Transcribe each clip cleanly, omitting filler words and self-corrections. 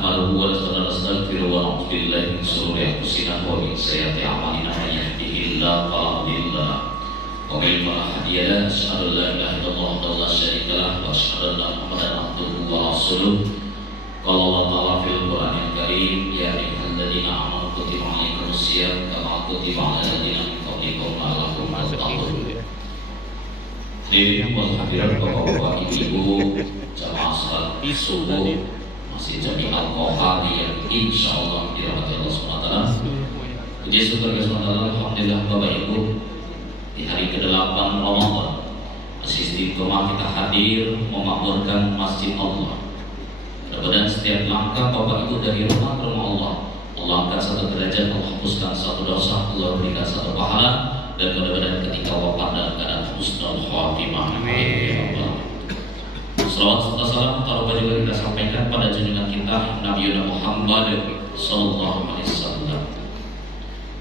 nahmaduhu wa nastaghfiruhu wa na'udzu billahi min shururi anfusina wa min sayyiati a'malina may yahdihillahu fala mudilla lahu wa man yudlil fala hadiya lahu asyhadu an la ilaha illallah wahdahu la syarika lahu wa asyhadu anna muhammadan abduhu wa rasuluh. Qala Allah ta'ala fil Qur'anil Karim ya ayyuhalladzina amanu kutiba 'alaikumus shiyam kama kutiba 'alal ladzina min qablikum la'allakum tattaqun. Hadirin wal hadirat Bapak-bapak Ibu jamaah salat subuh Masjid Jami Al-Qohar yang insyaallah dirahmati Allah SWT. Puji syukur kepada Allah, alhamdulillah Bapak Ibu, di hari ke-8 Ramadan masih istiqomah kita hadir memakmurkan Masjid Allah. Mudah-mudahan setiap langkah Bapak Ibu dari rumah ke rumah Allah angkat satu derajat, Allah hapuskan satu dosa, Allah berikan satu pahala, dan mudah-mudahan ketika wafat dalam keadaan husnul khatimah. Amin. Salawat serta salam taruh juga kita sampaikan pada junjungan kita Nabi Muhammad sallallahu alaihi wasallam.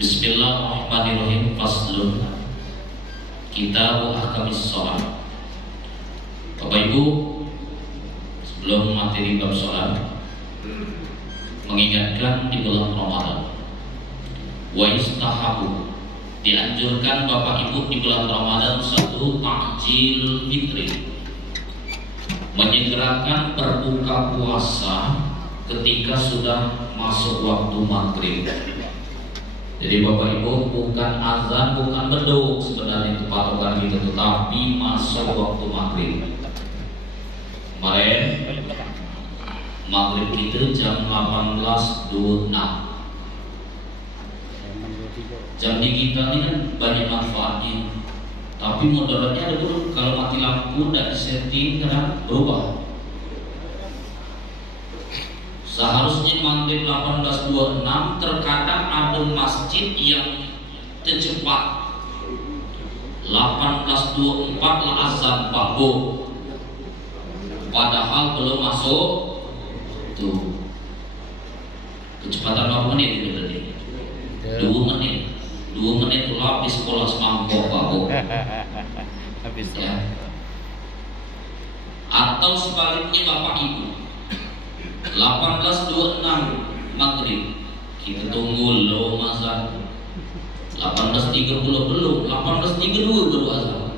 Bismillahirrahmanirrahim. Faslun Kitab Ahkamis Shalah. Bapak Ibu, sebelum materi bab salat, mengingatkan di bulan Ramadan wa istahabu, dianjurkan Bapak Ibu di bulan Ramadan satu ta'jil fitri, menyegerakan berbuka puasa ketika sudah masuk waktu maghrib. Jadi Bapak Ibu, bukan azan, bukan beduk sebenarnya itu patokan kita, tetapi masuk waktu maghrib. Kemarin maghrib itu jam 18.26. Jam digital ini kan banyak manfaatnya, tapi mudaratnya ada dulu. Kalau mati lampu dan setting kadang berubah. Seharusnya maghrib 18.26, terkadang ada masjid yang tercepat 18.24 lah azan pagi, padahal belum masuk tuh. Kecepatan berapa menit itu berarti? 2 menit. 2 menit itu habis sekolah semangkok Pak. Habis ya. Atau sebaliknya Bapak Ibu, 18.26 maghrib kita tunggu lo azan. 18.30 belum, 18.32 baru azan.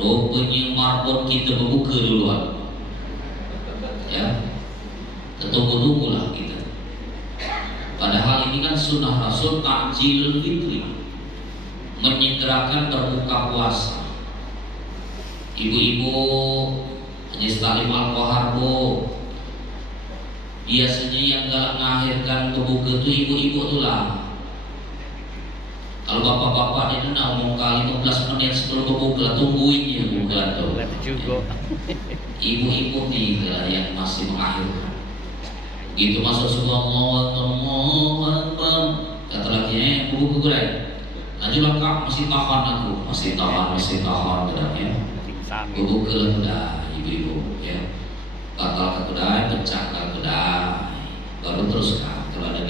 Rupanya marbot kita membuka duluan. Ya, ketunggu-tunggulah kita. Padahal ini kan sunnah Rasul ta'jil fitri, menyegerakan berbuka puasa. Ibu-ibu Majelis Taklim Al-Qohar, biasanya yang galak ngahirkan kebuka itu ibu-ibu itulah. Kalau bapak-bapak itu nak ngomong kali 15 menit sebelum kebuka, tungguin ya buka tuh. Ibu-ibu nih yang masih mengakhirkan. Gitu masuk Allahu Akbar, kata lagi buku kurai. Lanjut lengkap, masih tahan gedangnya. Buku ke kedai ibu-ibu ya. Batal ke kedai, pecahkan kedai, baru teruskan. Kalau ada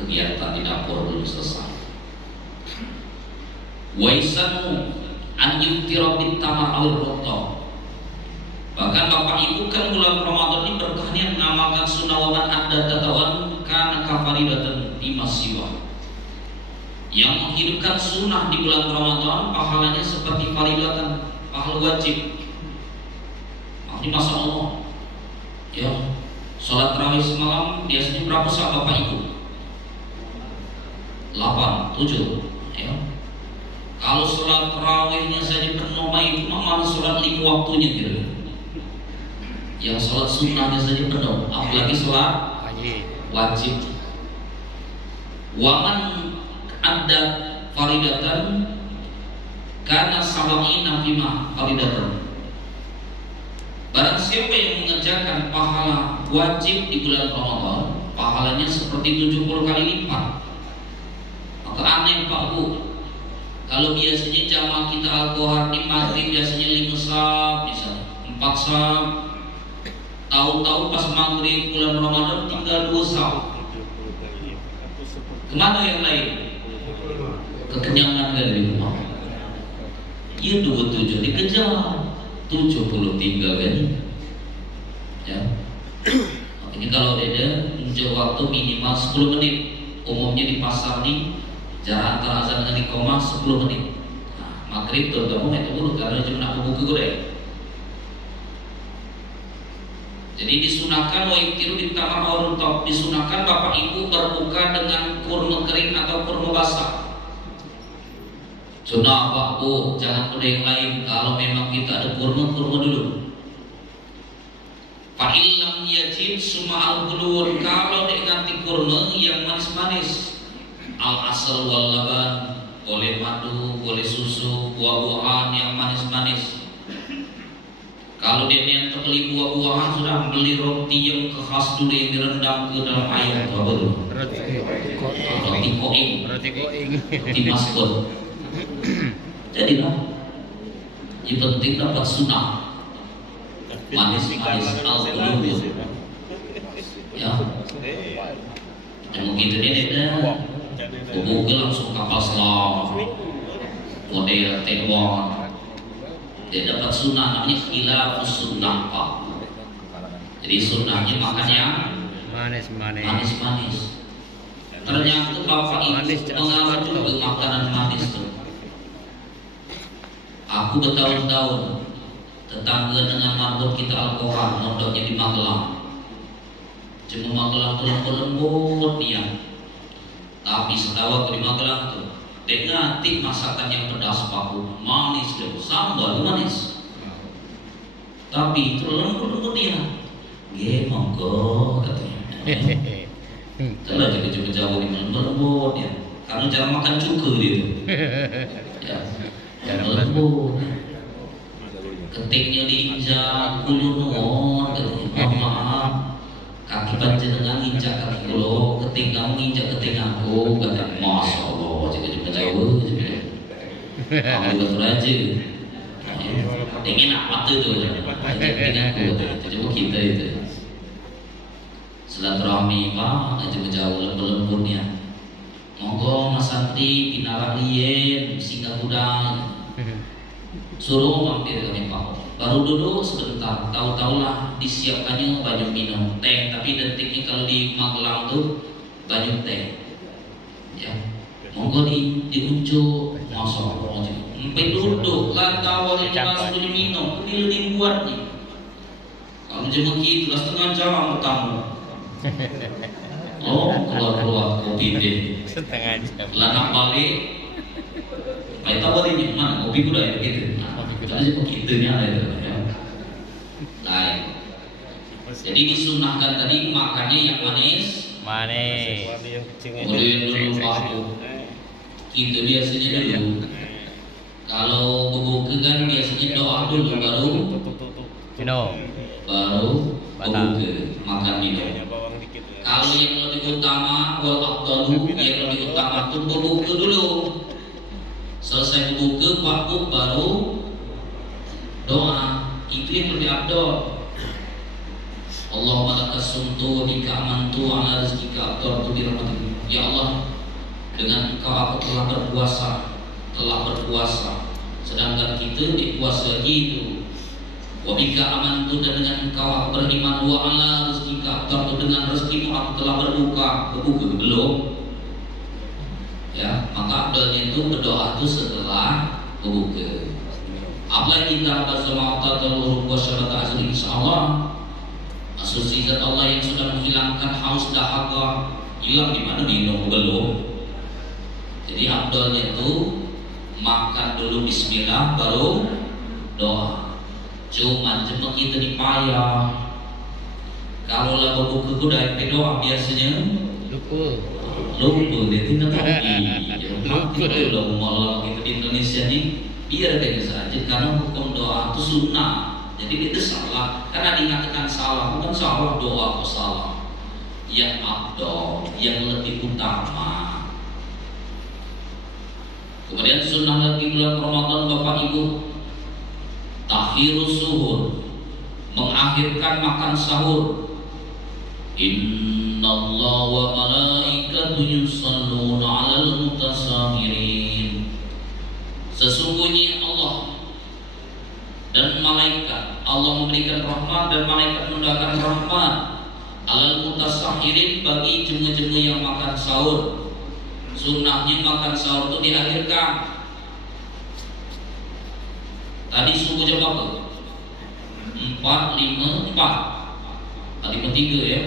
kegiatan di dapur belum selesai. Waisanu an yuftira bit tamar awil roto. Bahkan Bapak Ibu kan bulan Ramadan ini berkahnya mengamalkan sunnah wa man adda tatawan kana kafaridatan dimasiwa. Yang menghidupkan sunnah di bulan Ramadan pahalanya seperti faridatan, pahala wajib. Ini Masya Allah ya, sholat tarawih semalam biasanya berapa saat Bapak Ibu? 8, 7 ya. Kalau sholat tarawihnya saja penuh itu mana sholat 5 waktunya gitu. Yang sholat sunnahnya saja penuh, apalagi sholat wajib. Waman ada faridatan karena sab'ina bima faridatan. Barang siapa yang mengerjakan pahala wajib di bulan Ramadan, pahalanya seperti 70 kali lipat. Maka aneh Pak Bu, kalau biasanya jamaah kita Al-Qohar di maghrib biasanya 5 sab, bisa 4 sab. Tahu-tahu pas maghrib bulan Ramadan tinggal 2 sab. Kemana yang lain? Kekenyangan dari rumah. Ya 27 dikejar, 70 tinggal kan? Ya. Ini Ini kalau ada waktu minimal 10 menit. Umumnya di pasar nih jarak antara azan dengan iqamah 10 menit. Nah, maghrib tuh kamu itu dulu karena cuma nak buku goreng. Jadi disunahkan wa yutiru bitamar aw top, disunahkan bapak ibu berbuka dengan kurma kering atau kurma basah. Sunnah pak bu, jangan ada yang lain. Kalau memang kita ada kurma dulu. Fa illam yajid suma'al bulur, kalau diganti kurma yang manis-manis, al asal wal laban, boleh madu, boleh susu, buah-buahan yang manis-manis. Kalau dia niat beli buah-buahan, sudah beli roti yang khas dulu yang direndam ke dalam air itu apa tuh? Roti koing, roti maskot. Jadilah, yang penting dapat sunnah. Manis-manis al-qulub ya. Yang mungkin ini ada buku langsung kapal selam model Taiwan. Dia dapat sunnah namanya khilafus sunnah pak. Jadi sunnahnya makan yang manis-manis. Ternyata bapak ibu mengalah juga makanan manis tuh. Aku bertahun-tahun tetangga dengan marbot kita Al-Quran, mondoknya di Magelang. Cuma Magelang tuh lembut dia. Tapi setahu aku di Magelang tuh dengatik masakan yang pedas paku, manis tuh, sambal manis. Tapi itu lembut dia. Monggo katanya. Kalau juga jauh di lembut ya. Karena jarang makan cuka dia tuh. Ya, lembut. Ketiknya diinjak kulo nuwun katanya, maaf kaki panjenengan nginjak kaki kulo, ketik kamu nginjak ketik aku, katanya. Masya Allah, juga jauh kamu betul aja. Ingin apa tuh ketik aku, coba kita itu silaturahmi pak, juga jauh lembut-lembutnya. Monggo Mas Santi pinaralien singgah gudang, suruh mampir kami pak. Baru duduk sebentar, tahu-tahulah disiapkannya banyak minum teh. Tapi detiknya kalau di Magelang tuh banyak teh. Ya, monggo diunjuk, masya Allah. Sampai duduk, lah tawarin langsung minum, ini lebih buat nih. Kalau cuma gitu, setengah jam bertamu. Oh, keluar kopi deh. Setengah jam. Lanak balik. Baik tawarin mana kopi udah ya gitu. Jadi begitunya itu ya. Lain. Jadi disunahkan tadi makannya yang manis. Kemudian dulu waktu itu biasanya dulu. Kalau berbuka kan biasanya doa dulu baru berbuka makan minum. Kalau yang lebih utama wal afdalu, yang lebih utama itu berbuka dulu. Selesai berbuka waktu baru doa, itu yang lebih abdul. Allahumma lakas sumtu bika amantu ala rizkika atortu birahmatik. Ya Allah, dengan engkau aku telah berpuasa, sedangkan kita dipuasa gitu. Wa bika amantu, dan dengan engkau aku beriman. Wa ala rizkika atortu, dengan rezekimu aku telah berbuka belum. Ya, maka abdulnya itu berdoa itu setelah berbuka. Apalagi kita bersama Allah Taala wa syarata azri insyaallah. Asusi zat Allah yang sudah menghilangkan haus dahaga, hilang di mana minum belum. Jadi abdulnya itu makan dulu bismillah baru doa. Cuman cuma kita dipayah. Kalau lah berbuka kuda doa biasanya lupa dia tinggal lagi. Lupa lah malam kita di Indonesia nih. Biar dia saja, karena hukum doa itu sunnah. Jadi itu salah, karena diingatkan salah, bukan salah doa atau salah. Yang abdul, yang lebih utama. Kemudian sunnah lagi bulan Ramadan Bapak Ibu, takhirus suhur, mengakhirkan makan sahur. Innallaha wa malaikatahu yusholluna 'alal mutasakhirin. Sesungguhnya Allah dan malaikat, Allah memberikan rahmat dan malaikat mendoakan rahmat Alal mutasakhirin, bagi jemu-jemu yang makan sahur, sunnahnya makan sahur itu diakhirkan. Tadi subuh jam berapa? 4.54. Tadi 3 ya.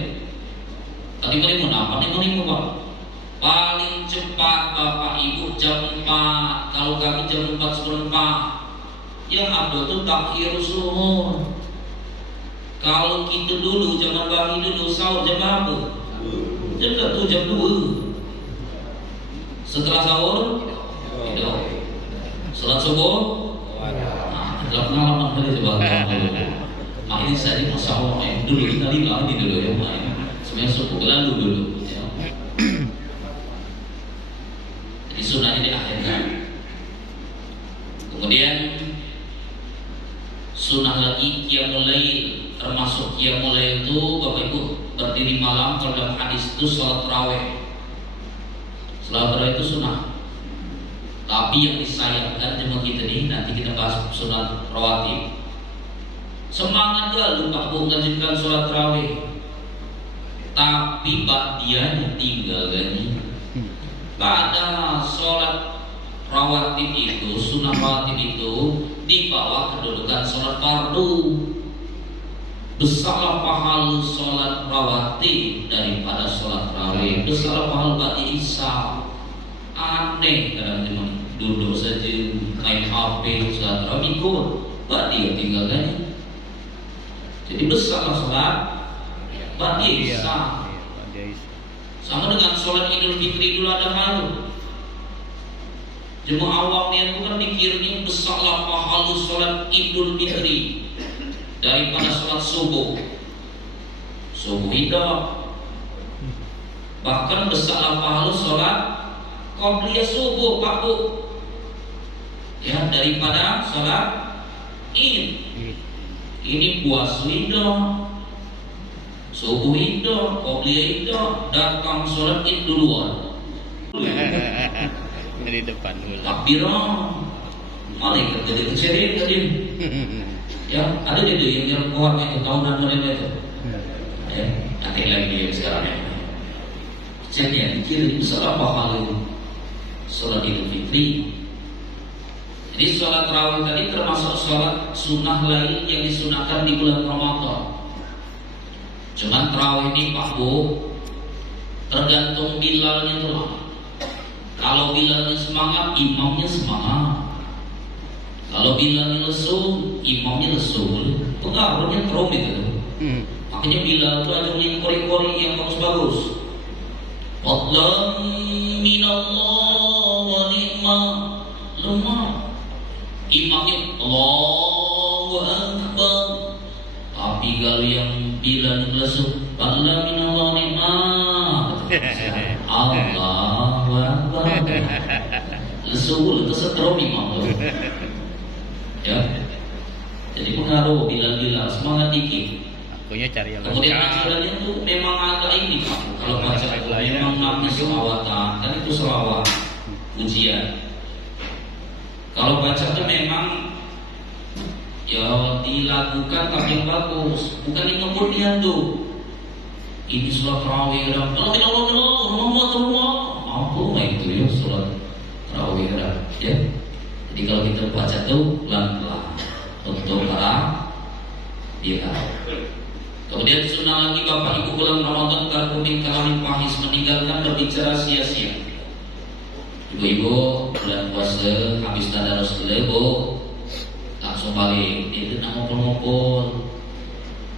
Tadi 5.56, 5.55 Pak. Paling cepat Bapak Ibu jam 4. Kalau kami jam 4.04. Yang ada tuh takhir suhur. Kalau kita dulu zaman Bani dulu sahur jam berapa? Jam 1, jam 2. Setelah sahur tidak. Salat subuh. Dalam pengalaman kali coba. Nah ini saya masa Allah dulu kita lihat ini dulu ya main. Sebenarnya subuh lalu dulu. Ya. Jadi sunnahnya diakhirkan. Kemudian sunnah lagi qiyamul lail, termasuk qiyamul lail itu Bapak Ibu berdiri malam. Kalau dalam hadis itu salat tarawih. Salat tarawih itu sunnah. Tapi yang disayangkan jemaah kita ini, nanti kita bahas sunat rawatib. Semangat lalu Pak Bu mengajukan sholat tarawih, tapi ba'diyahnya tinggal gani. Pada sholat rawatib itu, sunat rawatib itu di bawah kedudukan sholat fardu. Besarlah pahala sholat rawatib daripada sholat tarawih. Besarlah pahala ba'di isya. Aneh kadang-kadang duduk saja main HP sholat tarawih ikut, ba'di tinggal gani. Jadi besarlah sholat ba'di isya. Sama dengan sholat Idul Fitri dulu ada halu. Jemaah awam yang bukan mikirnya besarlah pahala sholat Idul Fitri daripada sholat subuh. Subuh tidak. Bahkan besarlah pahala sholat qabliyah subuh Pak Bu, ya, daripada sholat Id. Ini puasa tidak, subuh tidak, qabliyah tidak, datang sholat Id duluan. Dari depan dulu. Takbiran, malaikat jadi kecerian tadi. Ya, ada itu yang kuat itu tahunan mereka itu. Ya, nanti lagi yang sekarang. Jadi yang dikira besar apa hal itu? Sholat Idul Fitri. Jadi sholat tarawih tadi termasuk sholat sunnah lain yang disunahkan di bulan Ramadan. Cuman tarawih ini Pak Bu tergantung bilalnya tuh lah. Kalau bilalnya semangat, imamnya semangat. Kalau bilalnya lesu, imamnya lesu. Pengaruhnya terum itu. Makanya bilal itu ada yang kori-kori yang bagus-bagus. Fadlan minallah wa ni'mah lemah. Imamnya Allahu Akbar. Tapi kalau yang bilang lesu, Fadlan minallah wa ni'mah, Allahu Akbar. Lesu itu setrum imam tuh. Ya. Jadi pengaruh bilal semangat dikit. Akunya cari yang kemudian akhirannya tuh memang agak ini Pak. Kalau baca memang nabi selawatan, kan itu selawat ujian. Kalau baca tuh memang ya dilakukan tapi yang bagus, bukan yang kemudian tuh ini sholat tarawih dan Allah apa itu ya sholat tarawih ya. Jadi kalau kita baca tuh pelan-pelan untuk para dia. Kemudian sunnah lagi Bapak Ibu bulan Ramadan karkumin kalamin pahis, meninggalkan berbicara sia-sia. Ibu-ibu bulan puasa habis tadarus dulu langsung balik. Itu nak ngumpul-ngumpul,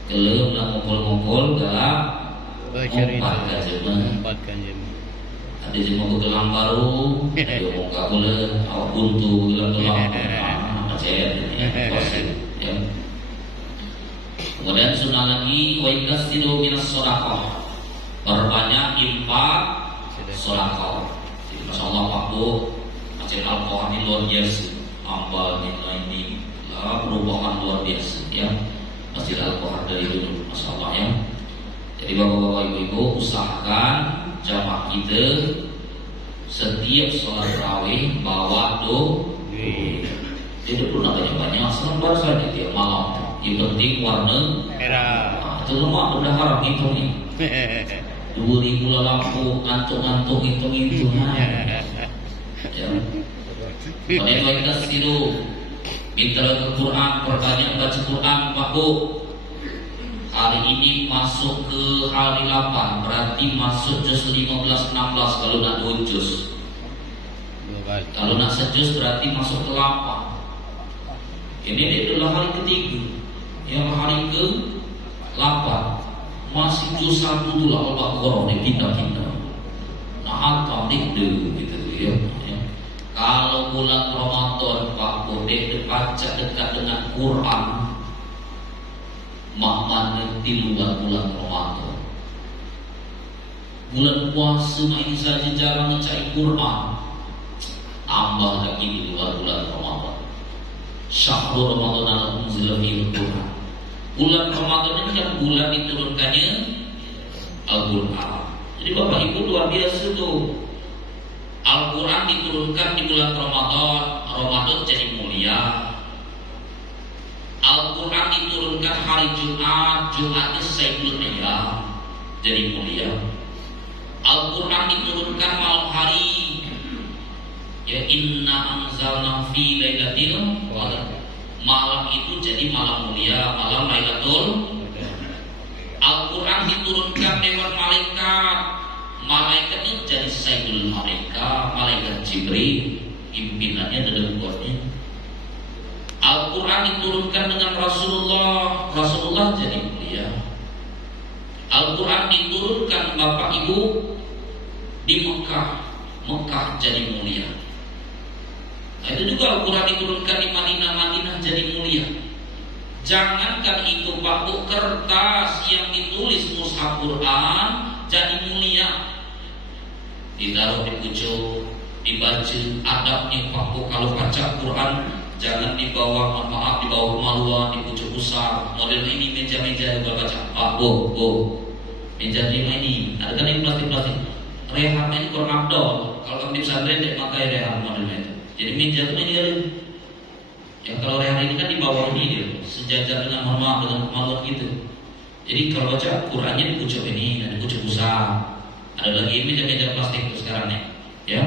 kelem lah ngumpul-ngumpul galak. Empat kan jema. Ada jema begelang baru, ada muka pula awak buntu gelang-gelang. Macam ya. Kemudian sunnah lagi wa ikasiru minas shadaqah, perbanyak infak sedekah. Masyaallah Pak Bu, macam Al-Quran ini luar biasa, ambal ini perubahan luar biasa ya. Masjid Al-Quran dari dulu, masyaallah ya. Jadi bapak-bapak ibu-ibu usahakan jamaah kita setiap sholat tarawih bawa duit. Tidak perlu banyak-banyak, selembar saja tiap malam. Yang penting warna merah. Itu lemah udah haram itu nih. 2000 lampu ngantuk-ngantuk hitung-hitung. Ya. Mereka kasih dulu. Minta ke Quran, pertanyaan baca Quran, Pak Bu. Hari ini masuk ke hari 8, berarti masuk juz 15-16 kalau nak 2 juz. Kalau nak sejuz berarti masuk ke 8. Ini adalah hari ketiga. Yang hari ke 8 masih juz 1 tu lah Al-Baqarah ni pindah-pindah. Nah, hantar dikde gitu ya. Kalau bulan Ramadan Pak Bodek baca dekat dengan Quran, makna di luar bulan Ramadan. Bulan puasa ini saja jarang mencari Quran, tambah lagi di luar bulan Ramadan. Syahrul Ramadan al-Unzila fihi Quran. Bulan Ramadan ini kan bulan diturunkannya Al-Quran. Jadi Bapak Ibu luar biasa tuh. Al-Quran diturunkan di bulan Ramadan, Ramadan jadi mulia. Al-Quran diturunkan hari Jumat, Jumatnya Sayyidul Ayyam, jadi mulia. Al-Quran diturunkan malam hari, ya inna anzalna fi lailatul qadar. Malam itu jadi malam mulia, malam Lailatul. Al-Quran diturunkan lewat malaikat. Malaikat itu jadi Sayyidul Malaika, Malaikat Jibril, pimpinannya dan kuatnya. Al-Quran diturunkan dengan Rasulullah, Rasulullah jadi mulia. Al-Quran diturunkan Bapak Ibu di Mekah, Mekah jadi mulia. Nah, itu juga Al-Quran diturunkan di Madinah, Madinah jadi mulia. Jangankan itu Pak Bu, kertas yang ditulis mushaf Quran jadi mulia. Ditaruh di pucuk, dibaca adabnya Pak Bu. Kalau baca Quran jangan dibawa, mohon maaf, dibawa kemaluan, di pucuk besar. Model ini meja-meja juga baca. Pak Bu, meja ini ada kan yang plastik-plastik. Rehan ini kurang abdol. Kalau kamu di pesantren tidak pakai rehan modelnya itu. Jadi meja itu ini ada. Ya kalau rehan ini kan di bawah ini dia, sejajar dengan, mohon maaf, dengan kemaluan gitu. Jadi kalau baca Qurannya di pucuk ini dan di pucuk besar. Ada lagi meja-meja plastik itu sekarang ya.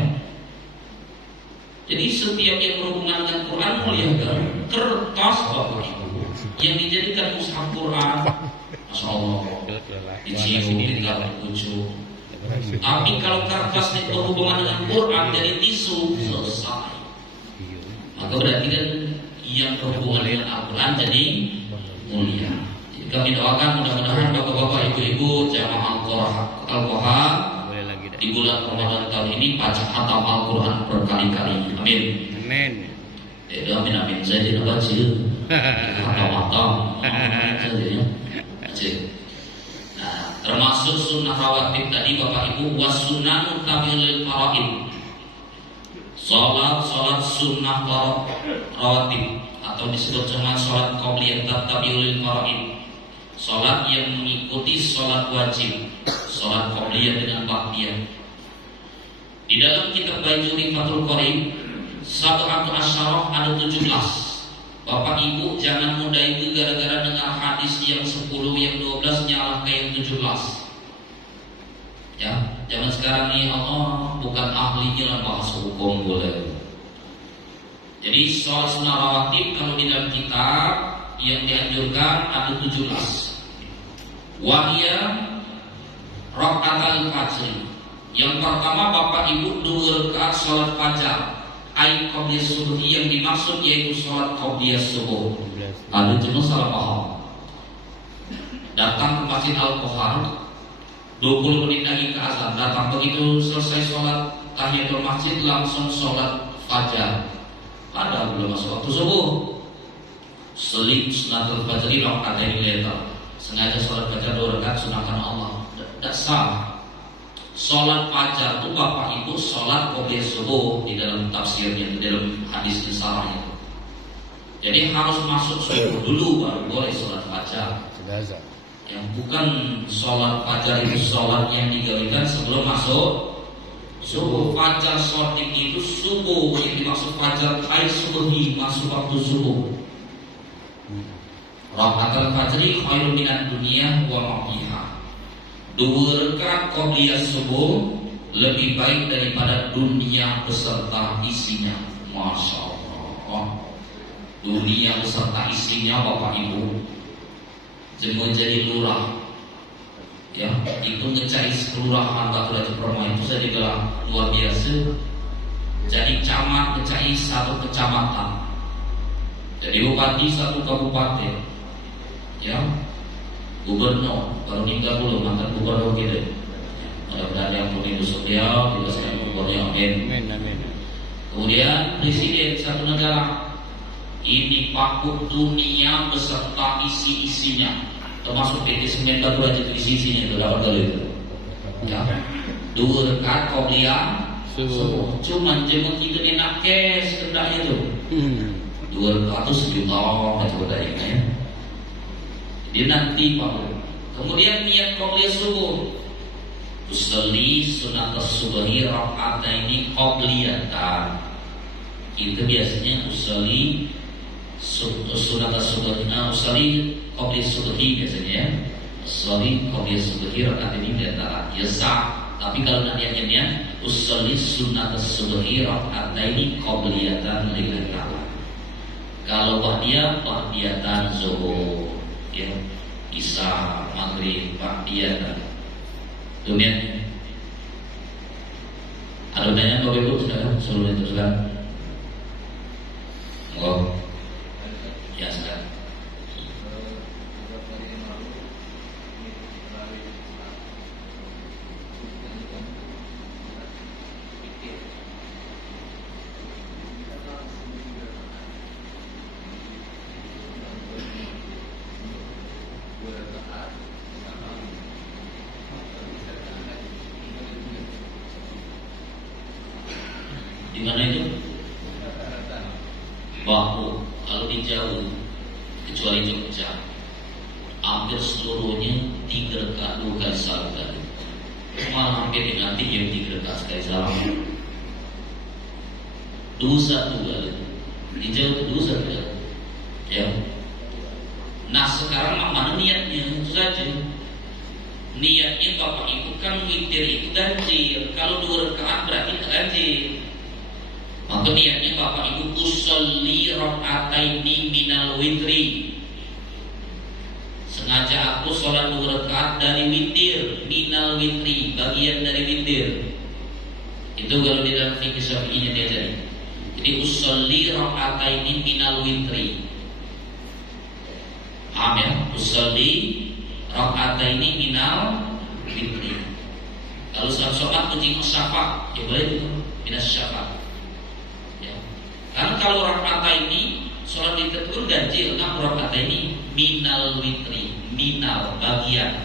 Jadi setiap yang berhubungan dengan Quran muliakan kertas Bapak Ibu yang dijadikan mushaf Quran, Masya Allah, dicium tinggal di pucuk. Tapi kalau kertas yang berhubungan dengan Quran jadi tisu, selesai. Maka berarti kan yang berhubungan dengan Al-Quran jadi mulia. Kami doakan mudah-mudahan bapak-bapak, ibu-ibu jamaah Al-Quran di bulan Ramadan tahun ini baca khatam Al-Quran berkali-kali. Amin. Amin. Amin amin. Saya tidak baca. Khatam. Nah, termasuk sunnah rawatib tadi Bapak Ibu, was-sunnanu tabi'ul faraid. Salat sunnah rawatib atau disebut dengan salat qabliyah tabi'ul faraid. Salat yang mengikuti salat wajib, salat qabliyah dengan ba'diyah. Di dalam kitab Baitul Fathul Qarib Sab'atu Asyarah ada 17. Bapak Ibu jangan mudah itu gara-gara dengar hadis yang 10, yang 12 nyalah ke yang 17. Ya, zaman sekarang ini Allah bukan ahlinya lah bahasa hukum boleh. Jadi soal sunnah rawatib kalau di dalam kitab yang dianjurkan ada 17. Wahia rakaat al-fajr. Yang pertama Bapak Ibu 2 rakaat salat fajar. Ai qabliyah subuh, yang dimaksud yaitu salat qabliyah subuh. Ada cuma salah paham. Datang ke Masjid Al-Kohar 20 menit lagi ke azan. Datang begitu selesai salat tahiyatul masjid langsung salat fajar. Padahal belum masuk waktu subuh. Selim sunatul fajar rakaat yang later. Sengaja sholat fajar 2 rakaat sunahkan Allah. Tidak sah. Sholat fajar itu Bapak Ibu sholat qabliyah subuh di dalam tafsirnya, di dalam hadis sarahnya. Jadi harus masuk subuh dulu baru boleh sholat fajar. Yang bukan sholat fajar itu sholat yang digawikan sebelum masuk subuh. Fajar sholat itu subuh, yang dimaksud fajar air subuhi, masuk waktu subuh. Rakaatul fajri khairun minad dunya wa ma fiha. 2 rakaat qobliyah subuh lebih baik daripada dunia beserta isinya. Masya Allah. Dunia beserta isinya Bapak Ibu, jangan jadi lurah, ya, itu ngecari kelurahan Batu Raja Permai itu saja gelar luar biasa. Jadi camat ngecari 1 kecamatan, jadi bupati 1 kabupaten, ya, gubernur baru meninggal belum, mantan gubernur gitu. Mudah-mudahan yang belum hidup sosial juga saya gubernurnya, amin. Kemudian presiden 1 negara, ini paku dunia beserta isi-isinya, termasuk PT Semen Batu Raja itu isi-isinya itu dapat kali itu. Ya, 2 rakaat qobliyah subuh. Cuman jemut itu enak kes kendaknya tuh. 2 rakaat itu sejuta kata tadi ya. Dia nanti Pak. Kemudian niat qobliyah subuh. Usolli sunat as-subhi raka'ataini qobliyatan. Itu biasanya usolli sunat as-subhi, usolli qobliyah subhi biasanya ya. Usolli qobliyah subhi raka'ataini qiyatan. Ya sah. Tapi kalau niatnya usolli sunat as-subhi raka'ataini qobliyatan lillahi ta'ala. Kalau ba'diyatan zuhur, ya, isya, maghrib, ba'diyatan. Kemudian ada pertanyaan Bapak Ibu sekarang sebelum diteruskan? Oh, ya sekarang. Di mana itu? Bahu. Kalau di Jawa, kecuali Jogja, hampir seluruhnya 3 rakaat 2 kali salam kali. Malah hampir nanti yang 3 rakaat sekali salam. Dosa 2 kali. Di Jawa itu dosa 2 kali. Ya. Nah sekarang mana niatnya? Itu saja. Niatnya Bapak Ibu kan witir itu ganjil. Kalau 2 rakaat berarti ganjil. Maka niatnya Bapak Ibu usolli raka'ataini minal witri. Sengaja aku sholat 2 rakaat dari witir, minal witri, bagian dari witir. Itu kalau di dalam fikih Syafi'inya diajari. Jadi usolli raka'ataini minal witri. Paham ya? Usolli raka'ataini minal witri. Kalau sholat kucing syafa, ya boleh itu minas syafa. Karena kalau rakaat ini sholat witir itu ganjil, nah rakaat ini minal witri, minal bagian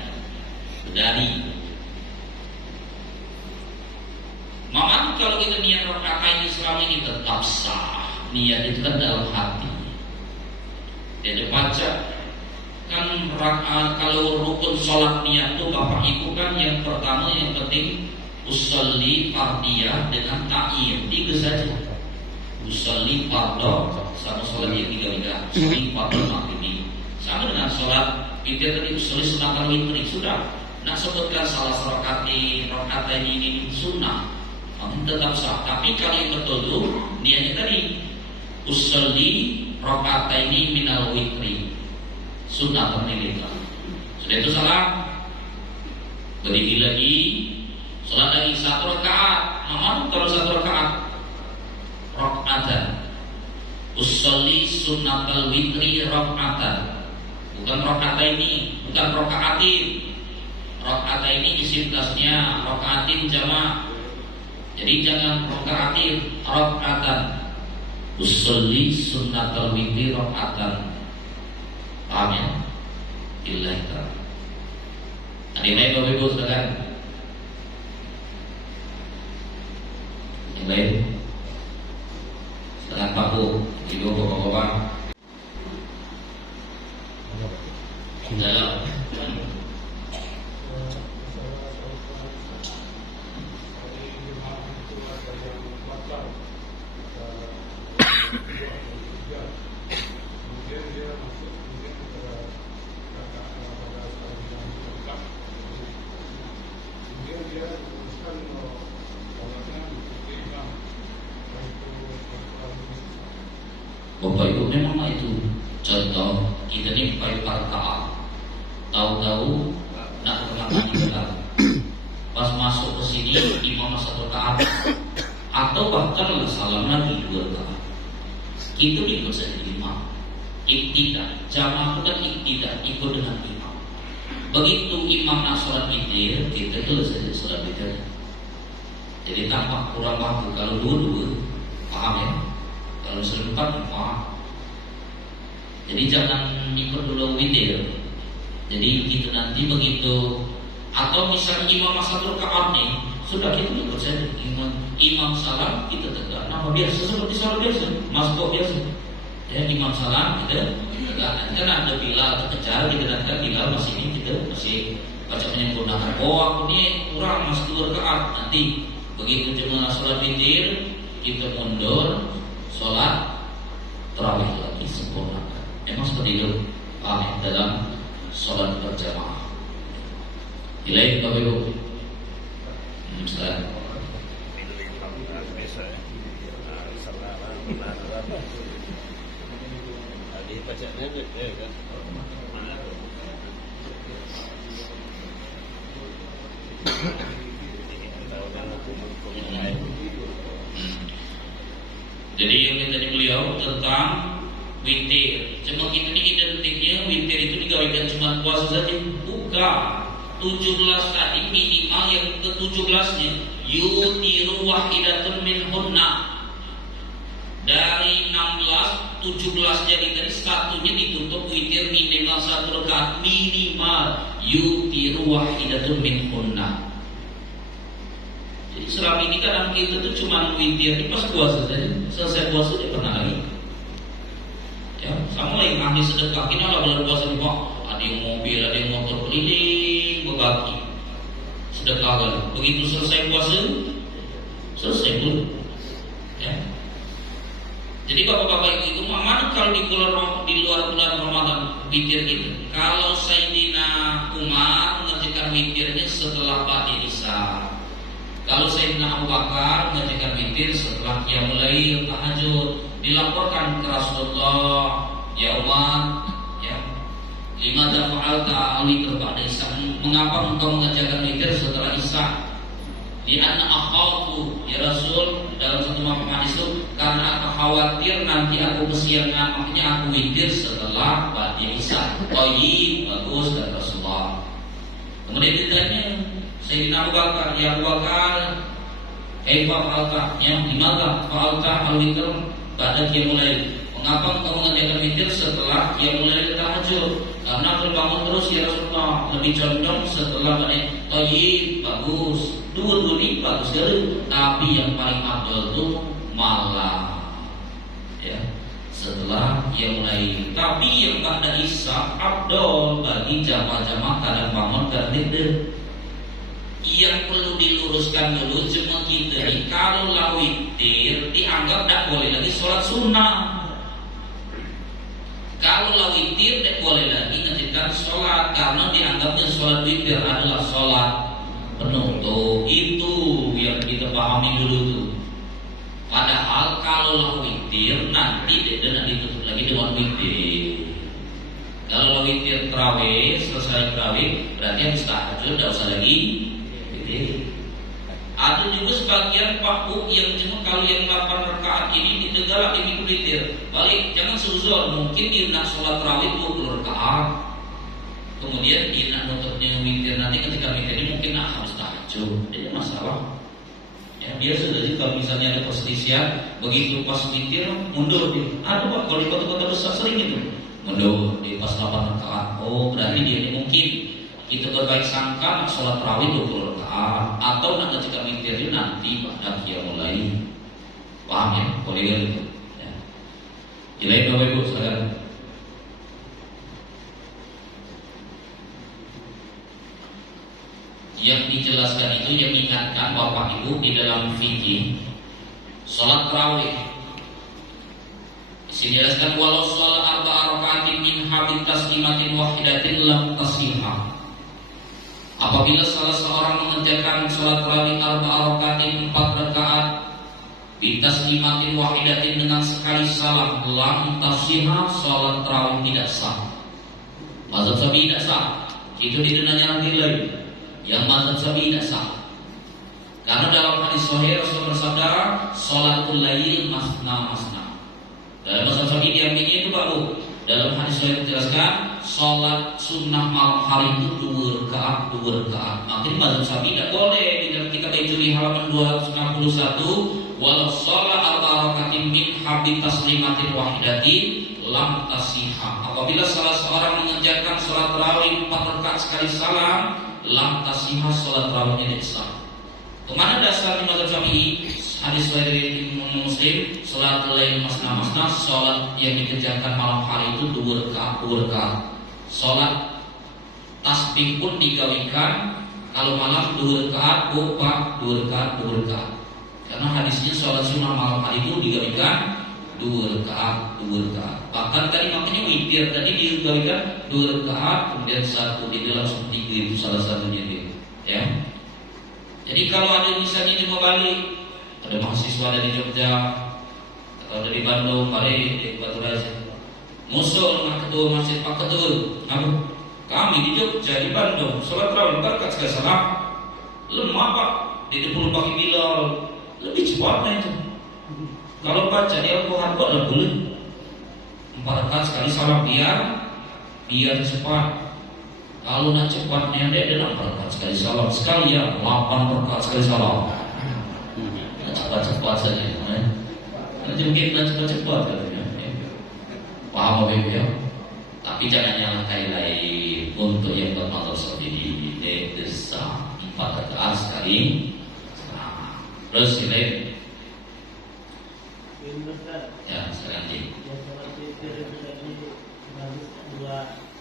dari. Maka kalau kita niat rakaat ini selama ini tetap sah, niat itu kan dalam hati. Dia baca kan rakaat, kalau rukun sholat niat itu Bapak Ibu kan yang pertama yang penting usolli fardiyah dengan ta'yin 3 saja. Usolli fardhu sama sholat yang 3 usolli fardhu maghrib sama dengan sholat witir tadi usolli sunat witri sudah. Nak sebutkan salah rakaat ini sunnah, maka tetap sah. Tapi kalau yang betul itu niatnya tadi usolli rakaat ini minal witri sunnah termilih. Sudah itu salah. Berdiri lagi sholat lagi 1 rakaat. Namun kalau 1 rakaat raka'atan usolli sunnatal witri raka'atan, bukan raka'at ini, bukan raka'atin. Raka'at ini isi tasnya, raka'atin jamak. Jadi jangan raka'atin, raka'atan. Usolli sunnatal witri raka'atan. Paham ya? Ilah itu. Ada yang lain Bapak Ibu silakan. Yang lain? Silakan Pak Bu, Ibu Bapak-bapak. Dalam Bapak Ibu memang itu contoh kita nih pakai rakaat, tahu-tahu nak kemakan benar. Pas masuk ke sini imam satu rakaat atau bahkan salam lagi 2 rakaat, kita ikut saja imam. Iktidak, jamaah itu kan iktidak, ikut dengan imam. Begitu imam nak sholat witir, kita itu saja sholat witir. Jadi tampak kurang waktu. Kalau 2-2 paham ya, kalau 4 paham. Jadi jangan ikut dulu witir. Jadi gitu nanti begitu. Atau misalnya imam satu rakaat nih, sudah kita ikut saja imam salam kita tegak. Nama biasa seperti sholat biasa, masuk biasa. Ya, imam salam kita tegak. Nanti kan ada Bilal terkejar, kita nanti kan Bilal masih ini kita masih baca menyempurnakan. Oh aku ini kurang masuk 2 rakaat. Nanti begitu jemaah sholat witir kita mundur sholat tarawih lagi sempurnakan. Memang seperti itu dalam sholat berjamaah. Ilaih Bapak Ibu. Silakan. Jadi yang tadi beliau tentang witir. Cuma kita ini identiknya witir itu digawikan cuma puasa saja. Bukan. 17 tadi minimal yang ke-17-nya yutiru wahidatun minhunna. Dari 16, 17 jadi tadi satunya ditutup witir minimal 1 rakaat minimal yutiru wahidatun minhunna. Jadi selama ini kadang kita tuh cuma witir di pas puasa saja. Selesai puasa dia pernah lagi. Ya, sama yang ahli sedekah kita lah bulan puasa nih Pak. Ada yang mobil, ada yang motor keliling berbagi sedekah kan. Begitu selesai puasa, selesai pun. Ya. Jadi bapak-bapak ibu mana kalau di luar bulan Ramadan witir gitu. Kalau Sayyidina Umar mengerjakan witirnya setelah Ba'da Isya. Kalau Sayyidina Abu Bakar mengerjakan witir setelah Qiyamul Lail, tahajud. Dilaporkan ke Rasulullah, ya Umar, ya, lima dafa'alta witir ba'da Isya. Mengapa engkau mengerjakan witir setelah Isya? Di anna akhafu, ya Rasul, dalam satu makam hadis itu, karena aku khawatir nanti aku kesiangan, makanya aku witir setelah ba'da Isya. Baik, bagus dan Rasulullah. Kemudian ditanya Sayyidina Abu Bakar, ya Abu Bakar, kaifa fa'alta, ya gimana fa'alta al-witr ba'da Qiyamul Lail? Mengapa engkau mengerjakan witir setelah Qiyamul Lail tahajud? Karena terbangun terus ya Rasulullah, lebih condong setelah ba'da. Baik, bagus. Dua-dua ini bagus sekali. Tapi yang paling afdal itu malam. Ya, setelah Qiyamul Lail. Tapi yang ba'da Isya afdal bagi jamaah-jamaah kadang bangun tertidur. Yang perlu diluruskan dulu cuma kita ini kalau witir dianggap tidak boleh lagi sholat sunnah. Kalau witir tidak boleh lagi ngerjakan sholat karena dianggapnya sholat witir adalah sholat penutup. Itu yang kita pahami dulu tuh. Padahal kalau witir nanti tidak ditutup lagi dengan witir. Kalau witir terawih selesai terawih berarti habis tahajud tidak usah lagi. Ada juga sebagian pakuk yang cuma kalau yang 8 rakaat ini ditegak ini witir. Balik, jangan suzon. Mungkin dia nak sholat tarawih 20 rakaat. Kemudian dia nak nutupnya witir nanti ketika witir ini mungkin nak harus tahajud. Jadi masalah. Ya biasa jadi kalau misalnya ada perselisihan, begitu pas witir mundur dia. Ada Pak kalau di kota-kota besar sering itu mundur di pas 8 rakaat. Oh berarti dia ini mungkin kita berbaik sangka nak sholat tarawih 20 rakaat atau nak ngerjakan witir nanti pada Qiyamul Lail. Paham ya? Boleh gitu. Ya. Ilahi Bapak Ibu saudara. Yang dijelaskan itu yang mengingatkan Bapak Ibu di dalam fikih sholat tarawih. Di sini dijelaskan walau sholat arba'a rakaatin min habit taslimatin wahidatin lam taslimah. Apabila salah seorang mengerjakan sholat tarawih 4 rakaat Bitaslimatin wahidatin, dengan sekali salam, lam tasihah, sholat tarawih tidak sah. Mazhab Syafi'i tidak sah. Itu didunanya nanti lagi. Yang mazhab Syafi'i tidak sah. Karena dalam hadis sahih Rasul bersabda, sholatul lail masna masna. Dalam mazhab Syafi'i diambilnya itu Pak Bu. Dalam hadis sahih dijelaskan, sholat sunnah malam hari itu 2 rakaat, 2 rakaat. Makanya mazhab Syafi'i tidak boleh. Di dalam kitab Ijuri halaman 261, walau sholat al-barakatin min habib taslimatin wahidatin lam tasihah. Apabila salah seorang mengerjakan sholat tarawih 4 rakaat sekali salam, lam tasihah, sholat tarawihnya tidak sah. Kemana dasar di mazhab Syafi'i? Hadis sahih Muslim, sholat lail masna masna, sholat yang dikerjakan malam hari itu 2 rakaat, 2 rakaat. Sholat tasbih pun digawikan kalau malam 2 rakaat, 2 rakaat, 2 rakaat. Karena hadisnya sholat sunnah malam hari itu digawikan 2 rakaat, 2 rakaat. Bahkan tadi makanya witir tadi digawikan 2 rakaat, kemudian 1 di dalam 3 itu salah satunya dia. Ya. Jadi kalau ada misalnya di Bali, ada mahasiswa dari Jogja atau dari Bandung, mari di Batu Raja, musuh dengan ketua masjid Pak Ketua, kami di Jogja, di Bandung, sholat tarawih berkat sekali salam, lemah Pak, di 20 pagi Bilal, lebih cepatnya itu. Kalau baca di Al-Quran kok ada boleh 4 rakaat sekali salam, biar cepat. Kalau nak cepatnya dia dalam 4 rakaat sekali salam, sekali ya 8 rakaat sekali salam. Cepat-cepat saja. Jungkit dan cepat-cepat katanya. Paham Bapak ya? Tapi jangan nyalakan lain untuk yang bermaksud seperti ini. Desa 4 rakaat sekali. Terus ini. Ya, sekarang ini.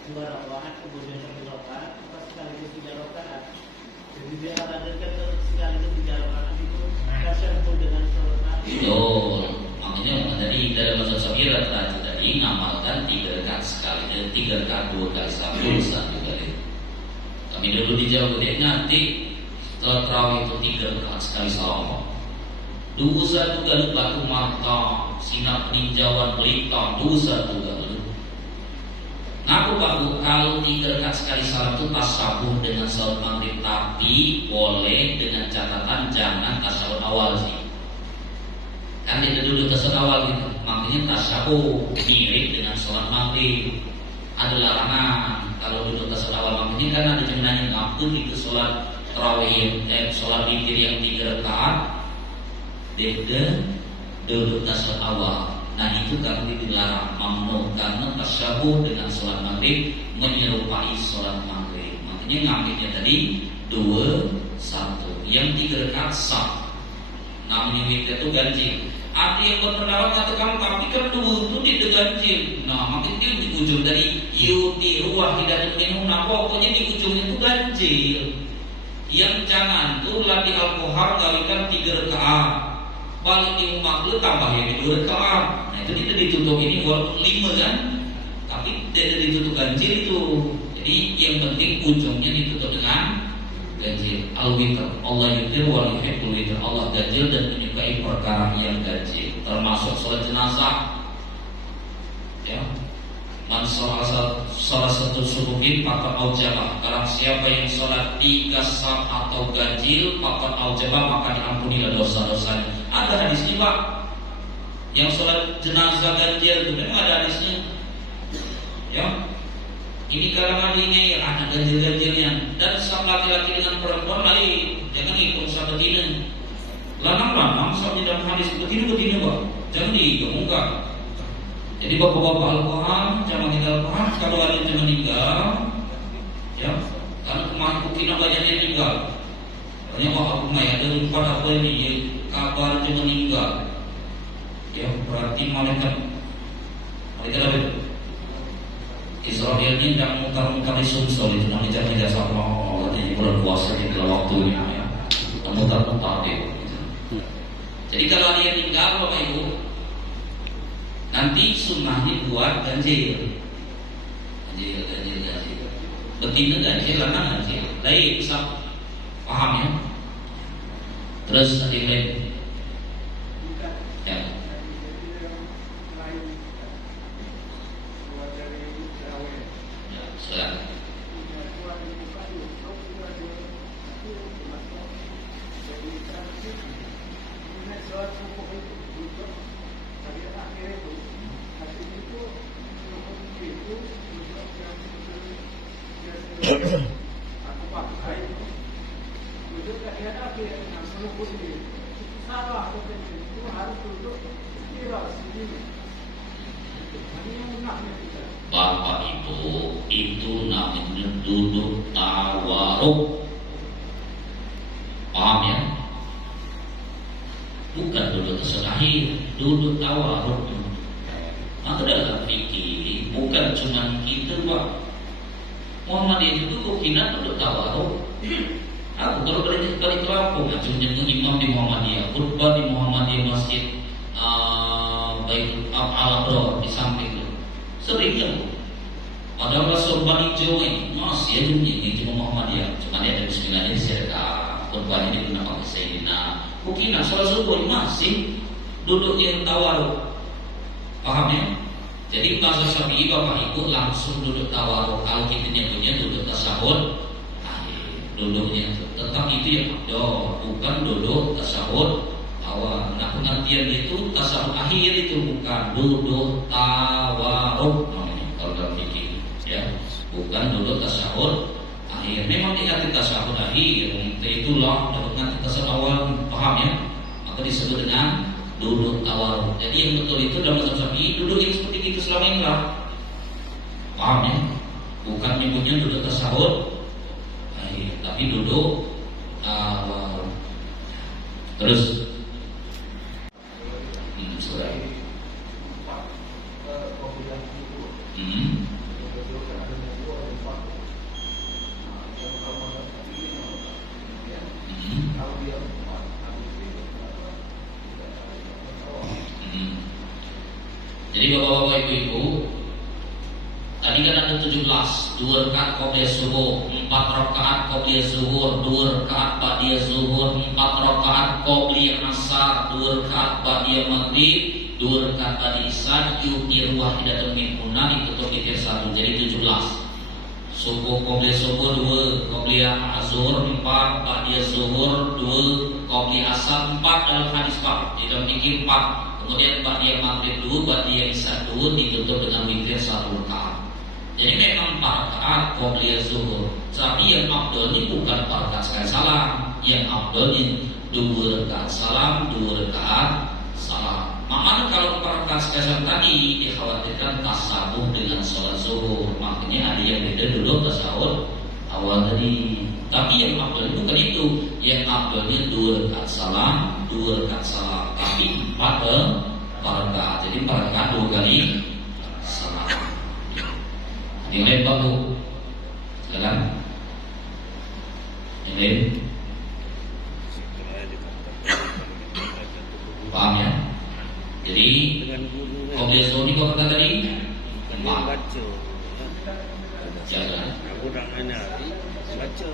Dua rakaat kemudian 1 rakaat, sekaligus 3 rakaat. Jadi dia akan sekaligus 3 rakaat itu tasyahud dengan sholat. Makanya dari dalam mazhab Syafi'i rata tadi ngamalkan 3 rakaat sekali, 3 rakaat 2 kali satu 1 kali. Kami dulu dijawab dia nanti setelah tarawih itu 3 rakaat sekali salam. 2 kali batu mata, sinar peninjauan pelita, 2 kali. Ngaku Pak Bu, kalau 3 rakaat sekali salam itu tasabuh dengan salat maghrib, tapi boleh dengan catatan jangan tasawuf awal sih. Kan kita dulu tasawuf awal gitu, makanya tasabuh mirip dengan salat maghrib. Ada larangan kalau dulu tasawuf awal maghrib kan ada jaminan ngaku itu salat tarawih, salat witir yang 3 rakaat, duduk tasawuf awal. Nah itu karena dilarang mamnu karena tasyabbuh dengan sholat maghrib menyerupai sholat maghrib. Makanya ngambilnya tadi 2, 1. Yang 3 rakaat sah. Namanya witir itu ganjil. Ada yang berpendapat katakan tapi kan 2 itu tidak ganjil. Nah makanya dia di ujung dari yuti wahidatun minhu. Nah pokoknya di ujungnya itu ganjil. Yang jangan tuh latih al-Quran gawikan 3 rakaat. Balik di rumah lu tambah yang 2 rakaat. Nah itu kita ditutup ini walaupun 5 kan, tapi tidak ditutup ganjil itu. Jadi yang penting ujungnya ditutup dengan ganjil. Al-witr, Allah yutir wal yuhibbul witr. Allah ganjil dan menyukai perkara yang ganjil, termasuk sholat jenazah. Ya. Man salah satu subuhin pakat aujabah. Kalau siapa yang sholat 3 sah atau ganjil pakat aujabah maka diampunilah dosa-dosanya. Ada hadisnya Pak. Yang sholat jenazah ganjil itu memang ada hadisnya. Ya. Ini kalangan ini yang anak ganjil-ganjilnya. Dan sama laki-laki dengan perempuan lagi jangan ikut sama betina. Lanang-lanang sama dalam hadis betina Pak. Jangan digabungkan. Jadi bapak-bapak Al-Quran, jangan kita Al-Quran kalau ada yang meninggal, ya, karena kemarin kukina banyaknya meninggal. Banyak aku maya ada 4 apa ini, ya, kabar dia meninggal. Ya, berarti malaikat apa itu? Israel ini yang mutar-mutar di Sumsel itu namanya jasa Allah, jadi bulan puasa di dalam waktunya, ya, mutar-mutar deh. Jadi kalau ada yang meninggal, Bapak Ibu, nanti sunnahnya buat ganjil. Betina ganjil, lanang ganjil. Lain bisa paham ya. Terus ada yang lain. aku pakai itu kadang-kadang dengan seluruh ini salah atau itu harus duduk spiral sendiri. Ini yang enaknya kita. Bapak Ibu, itu namanya duduk tawaruk. Paham ya? Bukan duduk tasahir, duduk tawaruk. Maka dalam fikih bukan cuma kita Pak. Muhammadiyah itu kukina duduk tawaruk. Aku kalau balik ke Lampung, contohnya imam di Muhammadiyah, khutbah di Muhammadiyah Masjid Baitul Al-Abrar di samping itu. Sering ya, padahal sorban hijau ini masih aja ini cuma Muhammadiyah, cuma dia ada Bismillah di sedekah, khutbahnya digunakan pakai Sayyidina. Mungkin salah subuh masih duduk yang tawaruk, paham ya? Jadi bahasa Syafi'i Bapak Ibu langsung duduk tawaruk. Kalau kita nyebutnya duduk tasyahud, duduknya tetap itu yang abdul, bukan duduk tasyahud awal. Nah pengertian itu tasyahud akhir itu bukan duduk tawaruk namanya kalau dalam fikih ya, bukan duduk tasyahud akhir. Memang diartikan tasyahud akhir itulah dapat nanti tasyahud awal, paham ya? Maka disebut dengan duduk tawaruk. Jadi yang betul itu dalam mazhab Syafi'i duduk yang seperti itu selama ini lah, paham ya? Bukan nyebutnya duduk tasyahud tapi duduk terus sudah jadi bapak-bapak ibu-ibu, tadi kan ada 17, 2 rakaat qobliyah subuh, 4 rakaat qobliyah zuhur, 2 rakaat ba'diyah zuhur, 4 rakaat qobliyah asar, 2 rakaat ba'diyah maghrib, 2 rakaat ba'diyah isya, yutir wahidatun min hunna, ditutup witir 1, jadi 17. Subuh qobliyah subuh 2, qobliyah zuhur 4, ba'diyah zuhur 2, qobliyah asar 4 dalam hadis Pak, di dalam fikih 4. Kemudian ba'diyah maghrib 2, ba'diyah isya 2, ditutup dengan witir 1 rakaat. Jadi memang 4 rakaat qobliyah zuhur. Tapi yang afdal ini bukan 4 rakaat sekali salam. Yang afdal ini 2 rakaat salam, 2 rakaat salam. Makanya kalau 4 rakaat sekali salam tadi dikhawatirkan tasabuh dengan sholat zuhur. Makanya ada yang beda dulu tasawuf awal tadi. Tapi yang afdal itu bukan itu. Yang afdalnya 2 rakaat salam, 2 rakaat salam. Tapi 4 rakaat. Jadi 4 rakaat 2 kali salam. Yang lain baku, silakan. Yang lain, paham ya? Jadi, qobliyah zuhur ini kau kata tadi, baca. Jangan. Aku dah nanya, baca.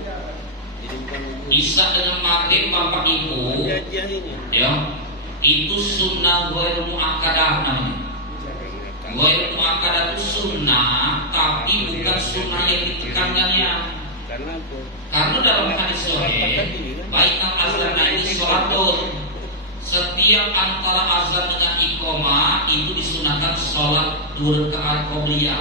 Isya dengan maghrib bapak ibu, ya, itu sunnah ghair muakkadah namanya. Ghair muakkadah itu sunnah, tapi bukan sunnah yang ditekankannya. Karena dalam hadis sahih, baik azan ini sholatul. Setiap antara azan dengan iqamah itu disunahkan sholat 2 rakaat qobliyah.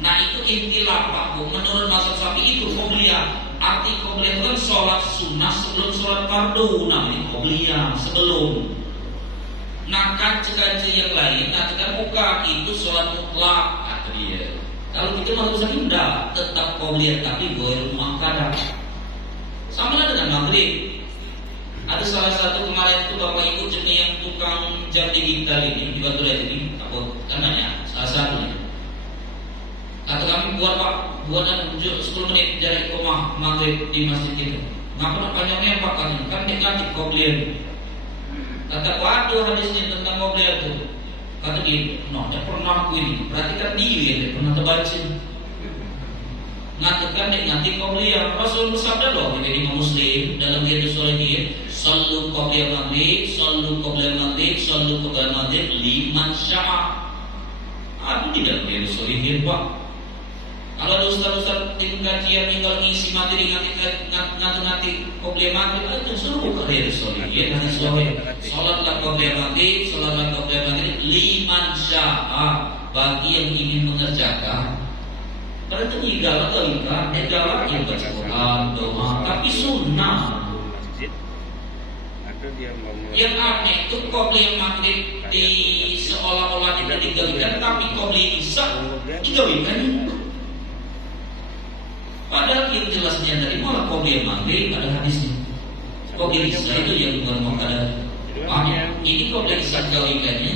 Nah itu intilah Pak Bu, menurut mazhab Syafi'i itu qobliyah. Arti qobliyah itu kan sholat sunnah sebelum sholat fardu, namanya qobliyah sebelum. Nah kaca-kaca yang lain, kaca buka itu sholat mutlak, kata dia. Kalau kita mazhab Syafi'i enggak, tetap qobliyah tapi ghair muakkadah. Sama lah dengan maghrib. Ada salah satu kemarin itu bapak ibu jenis yang tukang jam digital ini di Batu Raja ini, apa namanya? Salah satunya. Kata kami buat Pak, buatan 10 menit jarak iqamah maghrib di masjid kita. Ngapa nak panjangnya Pak kan dia ngerti qobliyah. Kata waduh hadisnya tentang qobliyah itu. Kata dia, no, dia pernah aku ini. Perhatikan dia, dia pernah terbaca. Ngatakan dia ngerti qobliyah. Rasul bersabda loh, jadi Imam Muslim dalam hadis sahih, sallu qobliyah maghrib, sallu qobliyah maghrib, sallu qobliyah maghrib liman syaa. Aduh di dalam hadis sahih Pak. Kalau ada ustaz-ustaz tim kajian tinggal ngisi materi ngati qobliyah maghrib itu suruh buka hadis sahih. Hadis sahih. Salatlah qobliyah maghrib, salatlah qobliyah maghrib liman syaa, bagi yang ingin mengerjakan. Berarti igala kawika, igala yang baca Quran, doa, tapi sunnah. Masjid atau dia mau Yang aneh itu qobliyah maghrib di seolah-olah tidak digawikan, tapi qobliyah isya digawikan. Padahal yang jelasnya dari malah qobliyah maghrib ada hadisnya. Qobliyah isya itu yang ngomong ada. Ini qobliyah isya gawikannya,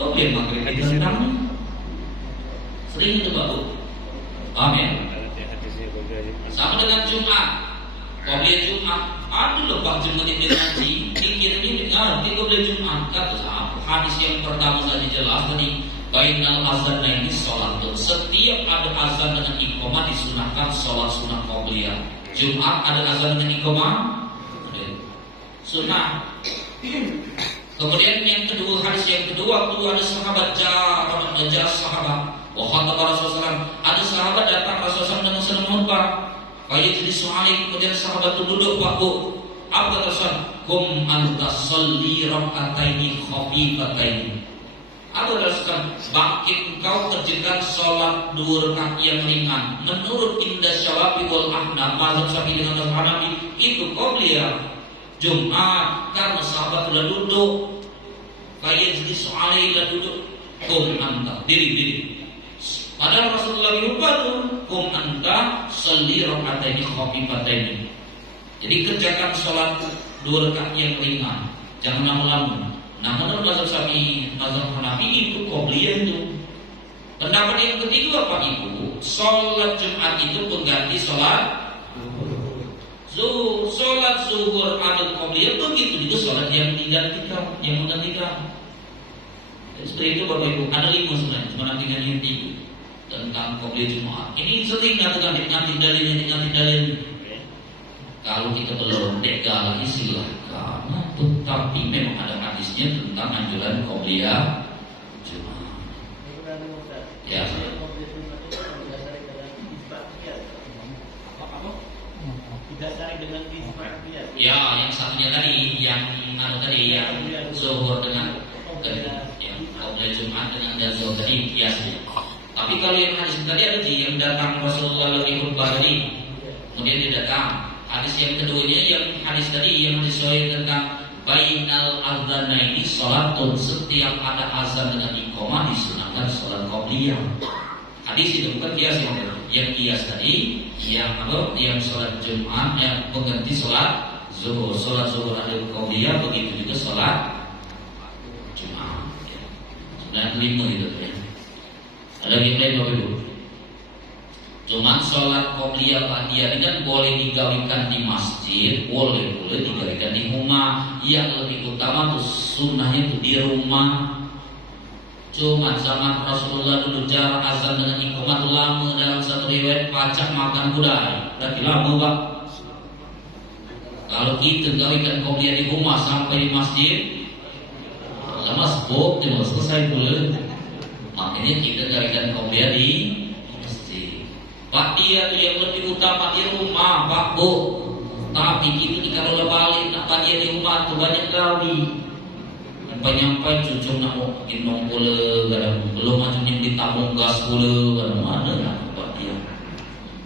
qobliyah maghrib itu tentang sering itu Pak. Paham ya? Sama dengan Jumat, qobliyah Jumat. Aduh lepas Jumat ini ngaji, pikiran ini ngerti qobliyah Jumat. Kata hadis yang pertama saja jelas tadi. Bainal azan ini sholat. Setiap ada azan dengan iqamah disunahkan sholat sunnah qobliyah. Jumat ada azan dengan iqamah, sunnah. Kemudian yang kedua, hadis yang kedua, waktu ada sahabat jarah sahabat. Wahai Rasulullah, ada sahabat datang Rasulullah dengan sedang khutbah. Kayak jadi soal, kemudian sahabat itu duduk Pak Bu. Apa kata Rasulullah? Kum anta sholli rakataini khafifataini. Apa Rasulullah? Bangkit engkau kerjakan sholat 2 rakaat yang ringan. Menurut Indah Syawabi wal Ahnaf, mazhab Syafi'i dengan mazhab Hanafi, itu qobliyah Jumat karena sahabat sudah duduk. Kayak jadi soal sudah duduk. Kum anta diri. Padahal Rasulullah lupa tuh, kum anta sholli rakataini khafifataini. Jadi kerjakan sholat 2 rakaat yang ringan, jangan lama-lama. Nah, menurut mazhab Syafi'i, mazhab Hanafi itu qobliyah itu. Pendapat yang ketiga Pak Ibu, sholat Jumat itu pengganti sholat zuhur. Sholat zuhur ada qobliyah, begitu juga sholat yang menggantikan. Seperti itu Bapak Ibu, ada 5 sebenarnya, cuma nanti yang 3 tentang qobliyah Jumat. Ini sering nanti dalilnya. Kalau kita belum degal silahkan, tetapi memang ada hadisnya tentang anjuran qobliyah Jumat. Ya. Ya, yang satunya tadi, yang zuhur dengan qobliyah Jumat dengan zuhur tadi biasa. Tapi kalau yang hadis tadi ada yang datang Rasulullah lagi khutbah tadi, kemudian dia datang. Hadis yang keduanya yang hadis tadi yang disesuaikan tentang bainal adzanaini sholatun, setiap ada azan dengan iqamah disunahkan sholat qobliyah. Hadis itu bukan kias yang kias tadi yang sholat Jumat yang pengganti sholat zuhur. Sholat zuhur ada qobliyah, begitu juga sholat Jumat. Sebenarnya 5 itu ya. Ada yang lain Bapak Ibu. Cuma sholat qobliyah ba'diyah ini kan boleh digawikan di masjid, boleh digawikan di rumah. Yang lebih utama tuh sunnahnya tuh di rumah. Cuma zaman Rasulullah dulu jarak azan dengan iqamah tuh lama, dalam satu riwayat pacak makan budaya. Berarti lama Pak. Kalau kita gawikan qobliyah di rumah sampai di masjid, lama sebab dia selesai pula. Makanya kita gawikan qobliyah di Pak dia tuh yang lebih utama di rumah Pak Bu. Tapi kita kalau balik nak Pak dia di rumah tuh banyak gawi. Nyampai cucu nak mau minum pula, belum macam yang ditabung gas pula, kadang mana nak Pak dia.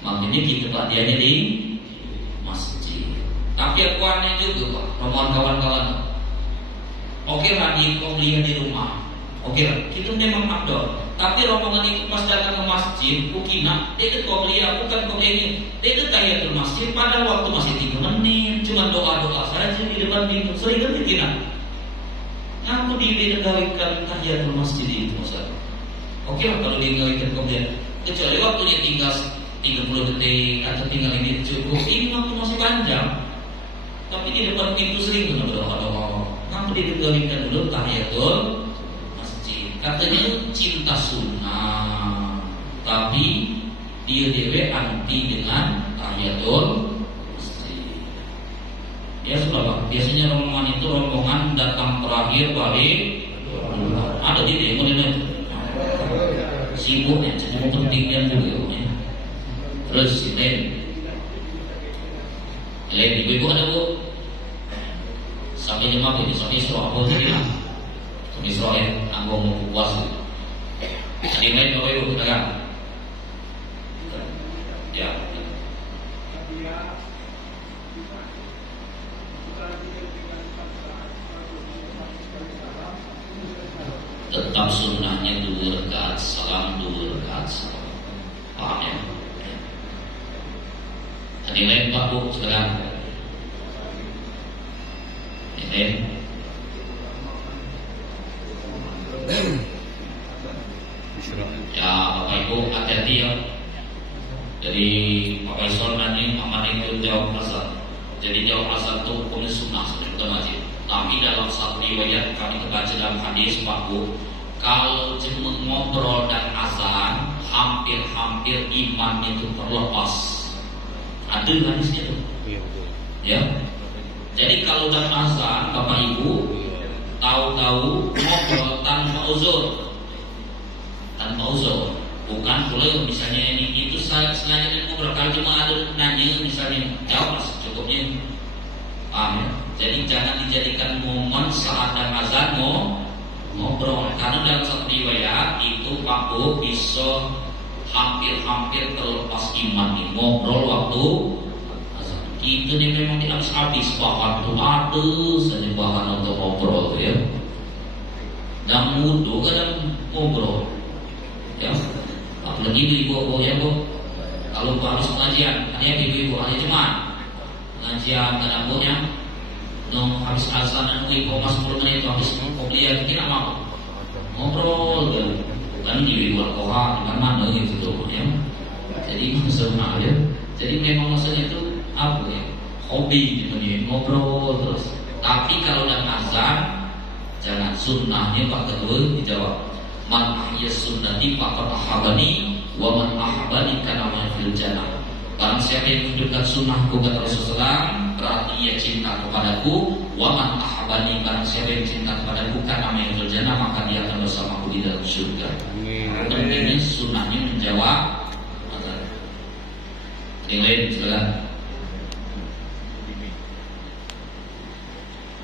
Makanya kita Pak dia di masjid. Tapi aku aneh juga Pak, rombongan kawan-kawan. Oke lah di qobliyah di rumah. Oke lah, kita memang abdol. Tapi rombongan itu pas datang ke masjid, ukina, dia itu qobliyah, bukan qobliyah ini. Dia itu tahiyatul masjid pada waktu masih 3 menit, cuma doa-doa saja di depan pintu. Sering kan ukina. Ngaku digawikan tahiyatul masjid itu Ustaz. Oke lah kalau digawikan qobliyah. Kecuali waktunya tinggal 30 detik atau tinggal ini cukup, ini waktu masih panjang. Tapi di depan pintu sering kan berdoa-doa. Ngaku digawikan dulu tahiyatul. Katanya cinta sunnah, tapi dia dewe anti dengan tahiyatul masjid. Ya sudah Pak, biasanya rombongan itu rombongan datang terakhir balik. Ada di demo itu. Sibuk ya, jadi pentingnya juga ya. Terus lain ibu ada Bu. Sampai jam apa ini? Sampai isra apa tadi? Misalnya, aku mau puas. Ada yang lain Bapak Ibu, katakan. Sebab sunnahnya 2 rakaat salam, 2 rakaat salam. Paham ya? Ada yang lain Pak Bu sekarang? Yang lain? Ya Bapak Ibu hati-hati ya. Jadi Pak Faisal nanti aman itu jawab asal. Jadi jawab asal itu hukumnya sunnah sebenarnya wajib. Tapi dalam satu riwayat kami terbaca dalam hadis Pak Bu, kalau cuma ngobrol dan azan, hampir-hampir iman itu terlepas. Ada hadisnya tuh. Ya. Jadi kalau dalam azan Bapak Ibu tahu-tahu ngobrol tanpa uzur. Bukan pula misalnya ini itu saya sengaja ngobrol, kalau cuma ada nanya misalnya jawab cukupnya. Paham ya? Jadi jangan dijadikan momen saat dan azan ngobrol, karena dalam satu riwayat itu Pak Bu bisa hampir-hampir terlepas iman nih ngobrol waktu azan. Itu nih memang habis bahan tuh ada saja bahan untuk ngobrol ya. Dan wudhu kadang ngobrol. Ya, apalagi ibu-ibu ya Bu. Kalau habis pengajian, ada yang ibu-ibu hari Jumat pengajian kadang Bu ya. Habis azan dan ibu mas 10 menit habis kuliah kita mau ngobrol kan ibu alkohol kan mana gitu tuh ya. Jadi maksudnya ya. Jadi memang maksudnya itu apa ya? Hobi gitu nih, ngobrol terus. Tapi kalau dalam azan jangan, sunnahnya Pak kedua dijawab. Man ahya sunnati faqad ahabani wa man ahabani kana ma fil jannah. Barang siapa yang menghidupkan sunnahku kata Rasulullah, berarti ia cinta kepadaku. Wa man ahabani, barang siapa yang cinta kepadaku kana ma fil jannah, maka dia akan bersamaku di dalam surga. Pentingnya sunnahnya menjawab azan. Yang lain silakan.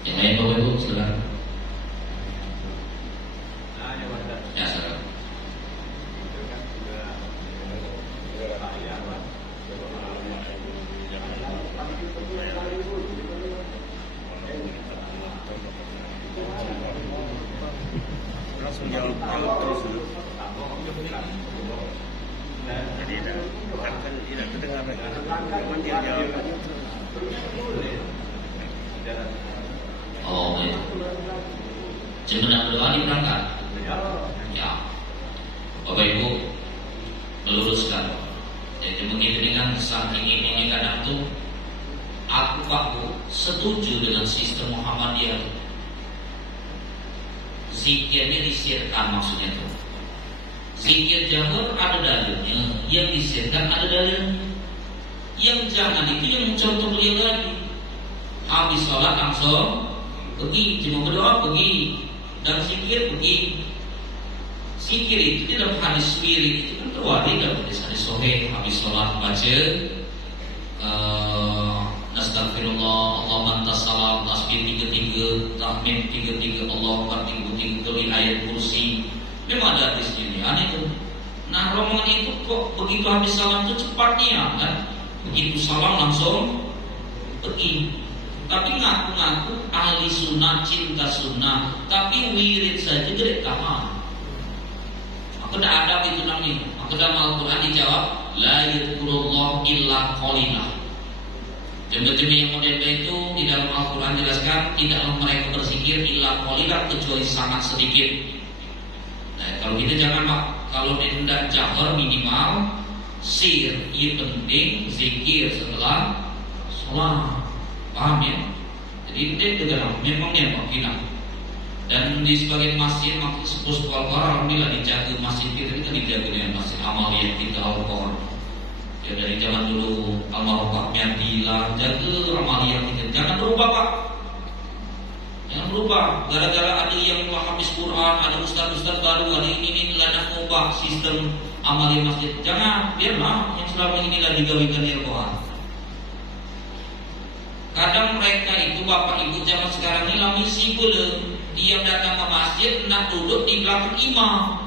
Yang lain Bapak Ibu silakan. Ya, silakan. Langsung jawab terus dulu. Jadi tidak terdengar lagi. Cuman dia jawab. Oh, baik. Jemaah berdoa di berangkat. Ya, Bapak Ibu meluruskan. Jadi begitu dengan saking ini kadang tuh aku Pak Bu setuju dengan sistem Muhammadiyah. Zikirnya disirkan maksudnya tuh. Zikir jahar ada dalilnya, yang disirkan ada dalilnya. Yang jangan itu yang contoh beliau lagi. Habis sholat langsung pergi, cuma berdoa pergi, dan zikir pergi. Zikir itu dalam hadis wirid itu kan terwari dalam hadis sahih. Habis sholat baca Astagfirullah, Allahumma antas salam, tasbih 3-3, tahmid 3-3, Allahu akbar 3-3, ayat kursi. Memang ada hadis ini, aneh itu. Nah rombongan itu kok begitu habis salam itu cepatnya kan? Begitu salam langsung pergi. Tapi ngaku-ngaku ahli sunnah, cinta sunnah, tapi wirid saja tidak tahan. Maka tidak ada itu namanya. Maka dalam Al-Quran dijawab, la yadkurullah illa qalila. Jemaah yang model itu di dalam Al-Quran jelaskan tidaklah mereka berzikir illa qalila, kecuali sangat sedikit. Nah kalau gitu jangan Pak. Kalau hendak jahar minimal sir, ia penting zikir setelah sholat. Paham ya? Jadi itu negara memang dia Pak kita. Dan di sebagian masjid maksud sepuluh Al-Qur'an alhamdulillah dijaga masjid kita dijaga dengan masjid amaliyah kita Al-Qur'an. Ya dari zaman dulu almarhum Pak Miantilah jaga amaliyah kita. Jangan berubah Pak. Jangan berubah. Gara-gara ada yang habis Quran, ada ustaz-ustaz baru, ada ini lanak ubah sistem amaliyah masjid. Jangan, biarlah yang selama ini lagi digawikan Al-Qur'an. Kadang mereka itu bapak ibu zaman sekarang ini lah misi pula. Dia datang ke masjid nak duduk di belakang imam.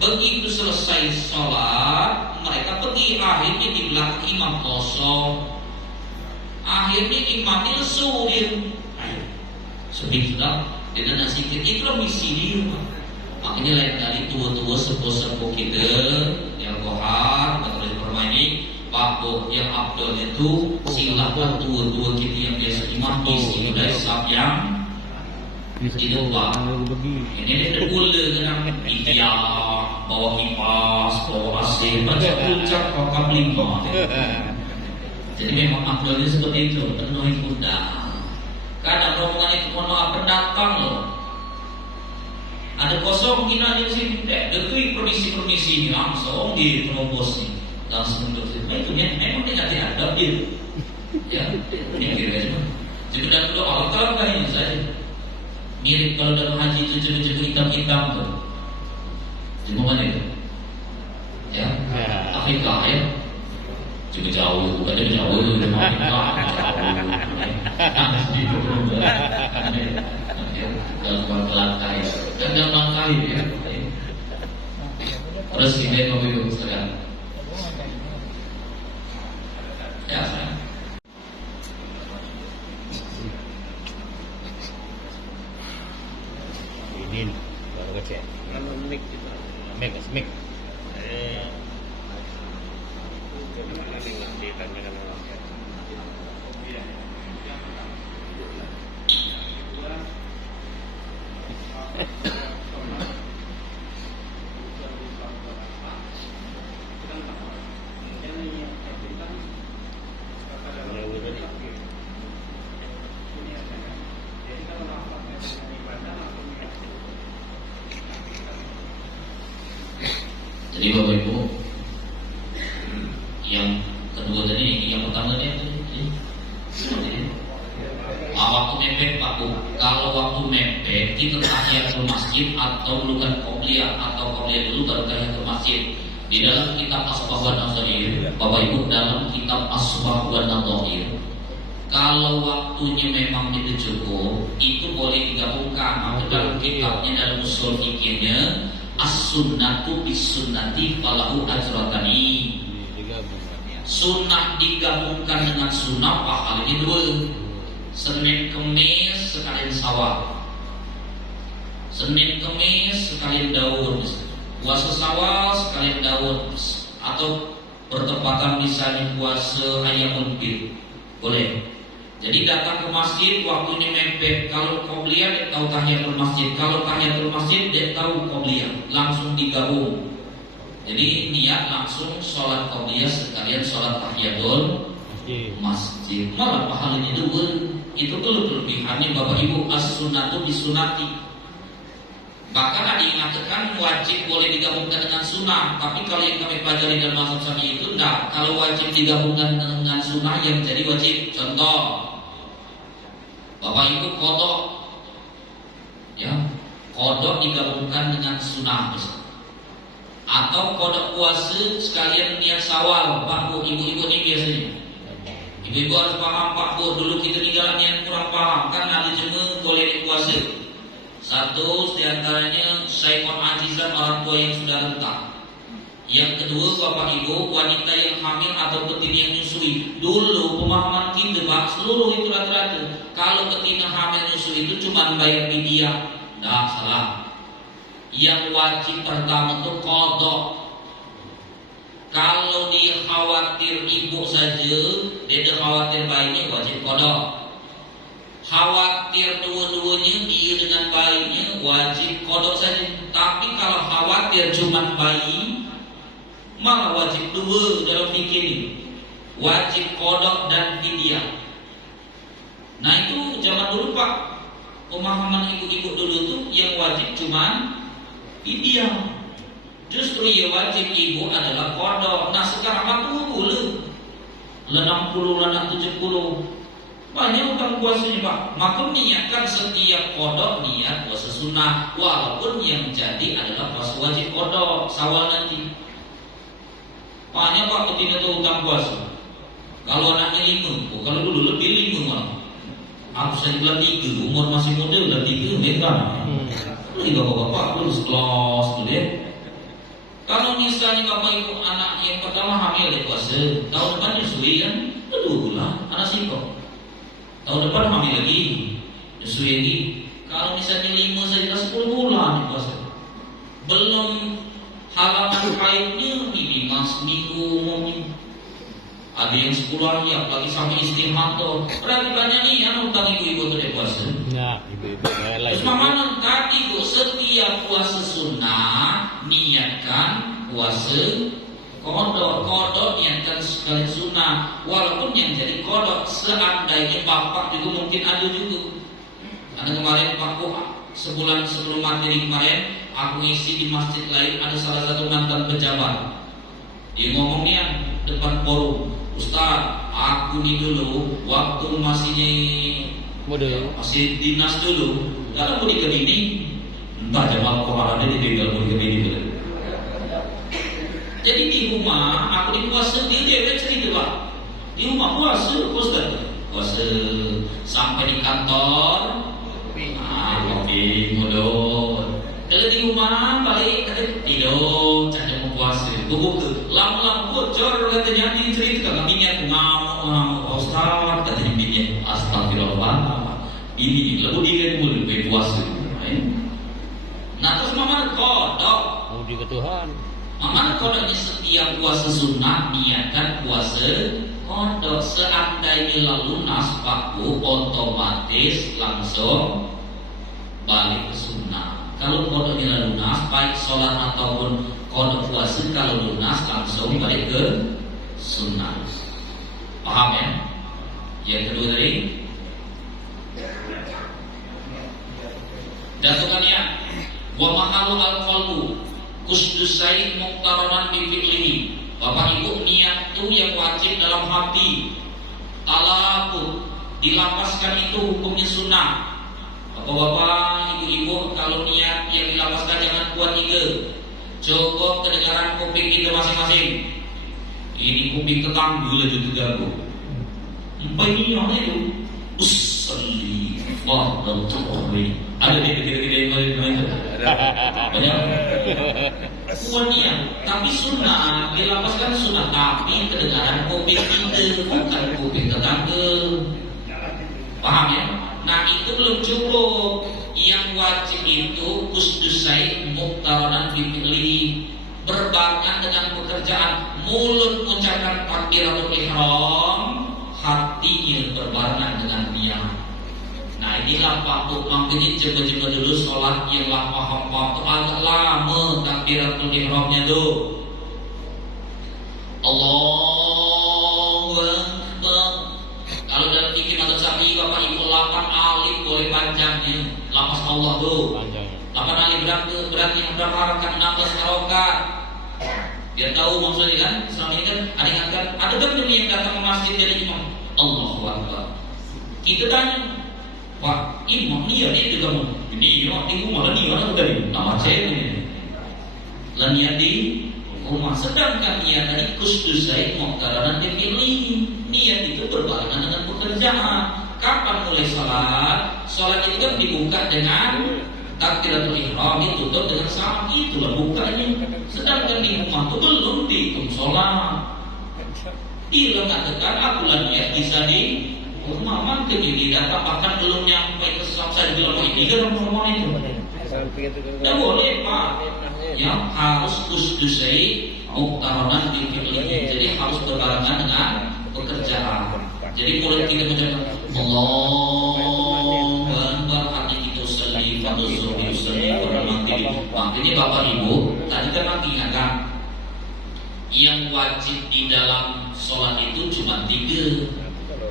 Begitu selesai sholat mereka pergi, akhirnya di belakang imam kosong. Akhirnya imamnya lesu dia. Sedih sudah. dengan sikit itulah misi dia. Makanya lain kali tua-tua sepuh-sepuh kita yang kohar terus permaini Pak Bu yang abdul itu silakan tua-tua kita yang biasa imam isi udah sab yang tidak Pak. Ini dia terpula dengan ikhtiar bawa kipas, bawa AC, macam puncak kakak lima. Jadi memang abdulnya seperti itu, penuhi kuda. Kadang rombongan itu mohon pendatang loh. Ada kosong gina di sini, dekui permisi ini langsung di terobos nih, langsung untuk itu memang dia tidak ada dia, ya, ini kira aja. Jadi dan doa kalau ini saja, mirip kalau dalam haji itu jenis hitam tuh, di mana itu, ya, Afrika ya, juga jauh, bukan jauh, dalam langkah dan dalam langkah ya. Terus kita mau hidup sekarang. Ya. Ini baru kecil. Kalau mic kita. Mic. Jadi Bapak Ibu, yang kedua tadi, yang pertama tadi waktu mepet Pak Bu. Kalau waktu mepet kita tahiyatul masjid atau bukan qobliyah atau qobliyah dulu baru tahiyatul masjid. Di dalam kitab Asbah wa Nadhair, Bapak Ibu, dalam kitab Asbah wa Nadhair, kalau waktunya memang itu cukup, itu boleh digabungkan. Dalam kitabnya dalam usul fikihnya, as-sunnatu bis-sunnati falahu ajratani. Sunnah digabungkan dengan sunnah pahalanya dua. Senin Kemis sekalian Syawal, Senin Kemis sekalian Daud, puasa Syawal sekalian Daud, atau bertepatan misalnya puasa Ayyamul Bid, boleh. Jadi datang ke masjid waktunya mepet. Kalau qobliyah dia tahu tahiyatul masjid, kalau tahiyatul masjid dia tahu qobliyah, langsung digabung. Jadi niat langsung sholat qobliyah sekalian sholat tahiyatul masjid. Malah pahalanya dua. Itu kelebihannya Bapak Ibu, as-sunnatu bis-sunnati. Bahkan ada yang mengatakan wajib boleh digabungkan dengan sunnah, tapi kalau yang kami pelajari dalam mazhab Syafi'i itu enggak. Kalau wajib digabungkan dengan sunnah yang jadi wajib. Contoh, Bapak Ibu qadha, ya, qadha digabungkan dengan sunnah misalnya. Atau qadha puasa sekalian niat Syawal. Pak Bu, ibu-ibu ini biasanya ibu-ibu harus paham Pak Bu, dulu kita di jalan yang kurang paham kan ada jemaah boleh puasa. Satu diantaranya syai'un ajizan, orang tua yang sudah renta. Yang kedua Bapak Ibu, wanita yang hamil atau betina yang menyusui. Dulu pemahaman kita Pak, seluruh itu rata-rata kalau betina hamil menyusui itu cuma bayar fidyah. Dah salah. Yang wajib pertama itu qadha. Kalau dia khawatir ibu saja, dia ada khawatir bayinya, wajib qadha. Khawatir dua-duanya dia dengan bayinya, wajib qadha saja. Tapi kalau khawatir cuma bayi, malah wajib dua dalam fikih ini. Wajib qadha dan fidyah. Nah itu zaman dulu Pak, pemahaman ibu-ibu dulu tuh yang wajib cuma fidyah. Justru yang wajib ibu adalah qadha. Nah sekarang aku boleh 60, 70 banyak utang puasanya Pak. Maka niatkan setiap qadha niat puasa sunnah, walaupun yang jadi adalah puasa wajib qadha Syawal nanti. Banyak Pak ketika itu utang puasa. Kalau anaknya 5, kalau dulu lebih 5 malah. Aku saya bilang 3, umur masih muda udah 3 meter. Lagi bapak-bapak lulus kelas tuh deh. Kalau misalnya Bapak Ibu anak yang pertama hamil dia puasa, tahun depan nyusui kan, 2 bulan anak singkong. Tahun depan hamil lagi, nyusui lagi. Kalau misalnya 5 saja 10 bulan puasa. Belum halaman kainnya ini seminggu umumnya. Ada yang 10 hari, apalagi sampai istimewa. Berarti banyak nih yang utang ibu-ibu tuh puasa. Nah, ibu-ibu lain. Terus mama tadi bu, setiap puasa sunnah niatkan puasa kodok niatkan sekali sunnah. Walaupun yang jadi kodok seandainya bapak juga mungkin ada juga. Karena kemarin aku sebulan sebelum materi kemarin aku ngisi di masjid lain, ada salah satu mantan pejabat. Dia ngomongnya depan forum, Ustaz, aku nih dulu waktu masih dinas dulu, kalau mau dikebini, entah jamaah kemana ada ditinggal mau dikebini. Jadi di rumah aku di puasa dia cerita Pak. Di rumah puasa Ustaz, puasa sampai di kantor, kopi mundur. Kalau di rumah balik kata tidur, cakap mau puasa. Buku lama-lama bocor katanya dia cerita kata bini aku ngamuk Ustaz, katanya bini astagfirullah. Ini lalu dia boleh puasa. Nah terus mama kodok. Mau di Tuhan. Mama kodoknya setiap puasa sunnah niatkan puasa kodok. Seandainya lalu lunas paku otomatis langsung balik ke sunnah. Kalau kodoknya lalu lunas, baik sholat ataupun kodok puasa kalau lunas langsung balik ke sunnah. Paham ya? Yang kedua tadi, datukannya wa mahalu al-qalbu kusdusai muqtaranan bi fi'lihi. Bapak Ibu, niat itu yang wajib dalam hati. Talaku dilapaskan itu hukumnya sunnah. Bapak-bapak, ibu-ibu, kalau niat yang dilapaskan jangan kuat juga. Cukup kedengaran kuping kita masing-masing. Ini kuping tetangga lah itu ganggu. Apa ini yang itu? Usalli fardhu tuhri. Ada di ketiga-tiga yang itu. Banyak. Kuat niat, tapi sunnah dilapaskan sunnah, tapi kedengaran kuping kita bukan kuping tetangga. Paham ya? Nah itu belum cukup. Yang wajib itu kusdusai muqtaranan bimili, berbarengan dengan pekerjaan. Mulut mengucapkan takbiratul ihram, hatinya berbarengan dengan niat. Nah inilah Pak Bu, makanya coba-coba dulu sholat yang paham-paham itu agak lama takbiratul ihramnya tuh. Allahu Akbar. Kalau dalam fikih mazhab Syafi'i Bapak Ibu 8 alif boleh panjangnya. Lapas Allah tuh. 8 alif berarti berapa rakaat? 16 rakaat. Biar tahu maksudnya kan. Selama ini kan ada kan dulu yang datang ke masjid jadi imam. Allahu Akbar. Kita tanya, Pak imam dia juga mau. Ini imam di rumah lah dia orang tadi. Nama saya ini. Lah niat di rumah. Sedangkan niat tadi kusdusai muqtaranan bimili. Niat itu berbarengan dengan pekerjaan. Kapan mulai sholat? Sholat itu kan dibuka dengan takbiratul ihram, ditutup dengan salam, itulah bukanya. Sedangkan di rumah itu belum dihitung sholat. Dia mengatakan akulah niat bisa di rumah, makanya dia datang bahkan belum nyampe ke saya bilang ini kan rumah itu. Tidak boleh Pak. Yang harus kusdusai muqtaranan bimili. Jadi harus berbarengan dengan pekerjaan. Jadi mulai kita mengucapkan Allahu Akbar, hati kita usalli fardhu zuhri usalli fardhu maghrib. Makanya Bapak Ibu tadi kan nanti ingatkan yang wajib di dalam sholat itu cuma 3.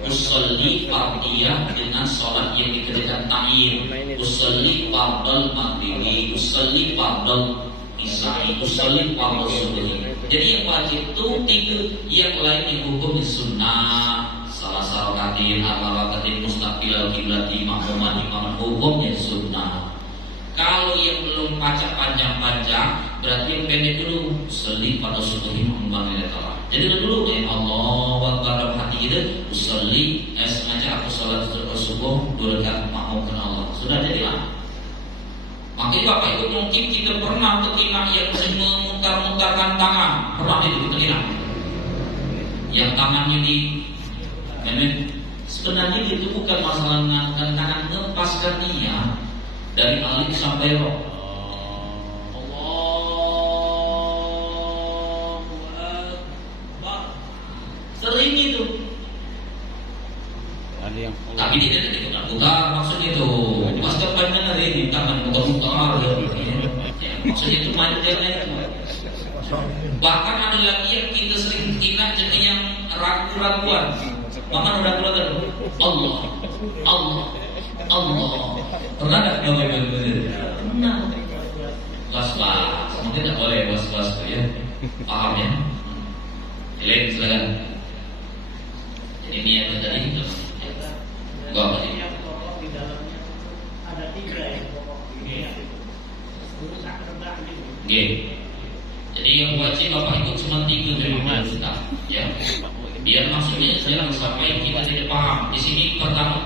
Usalli fardhiyah dengan sholat yang dikerjakan ta'yin, usalli fardhu maghribi, usalli fardhu isya'i, usalli fardhu zuhri. Jadi yang wajib itu 3, yang lain yang hukum sunnah. Salah sarakatin, arakatin, mustaqbil, kiblati, makmuman, imaman, hukumnya sunnah. Kalau yang belum baca panjang-panjang, berarti yang pendek dulu. Usalli pada subuhi mengembangkan Allah. Jadi dulu Allahu Akbar dalam hati kita. Usalli, sengaja aku salat subuh 2 rakaat makmumkan Allah. Sudah jadilah. Makanya Bapak Ibu mungkin kita pernah ketika yang memutar-mutarkan tangan, pernah itu ketika yang tangannya di sebenarnya itu bukan masalah mengangkat tangan, lepaskan niat. dari alif sampai ro. Sering itu. Ada yang Tapi dia tidak putar-putar maksudnya itu. Pas depannya hari ini tangan putar-putar. Ya, maksudnya itu manjanya itu. Bahkan ada lagi yang kita sering ingat jadi yang ragu-raguan. Mama udah keluar tadi. Allah, Allah, Allah. Pernah nggak bapak ibu? Pernah. Was-was. Mungkin tidak boleh was-was ya. Paham ya? Lain silakan. Jadi niatnya tadi itu. Enggak apa sih? Yang pokok di dalamnya ada 3 yang pokok ini. Rusak rendah gitu. Oke. Jadi yang wajib bapak ikut cuma 3 memang Ustaz. Ya. Biar maksudnya jangan sampai kita tidak paham. Di sini pertama,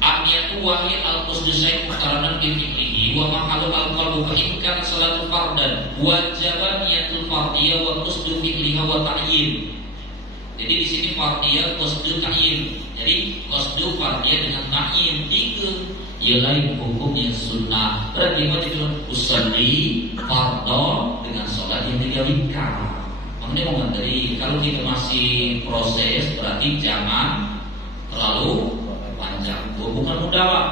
Aniyatu wahyi al-qusdu syai' muqtaranan bi fi'lihi wa mahalu al-qalbu fa in kana salatu fardan wajaban niyatul fardiyah wa qusdu fi'liha wa ta'yin. Jadi di sini fardiyah qusdu ta'yin. Jadi qusdu fardiyah dengan ta'yin 3 ialah hukumnya sunnah. Berarti wajib usolli fardhu dengan salat yang 3 rakaat. Makanya mau tadi kalau kita masih proses berarti jangan terlalu panjang. Bukan mudah Pak.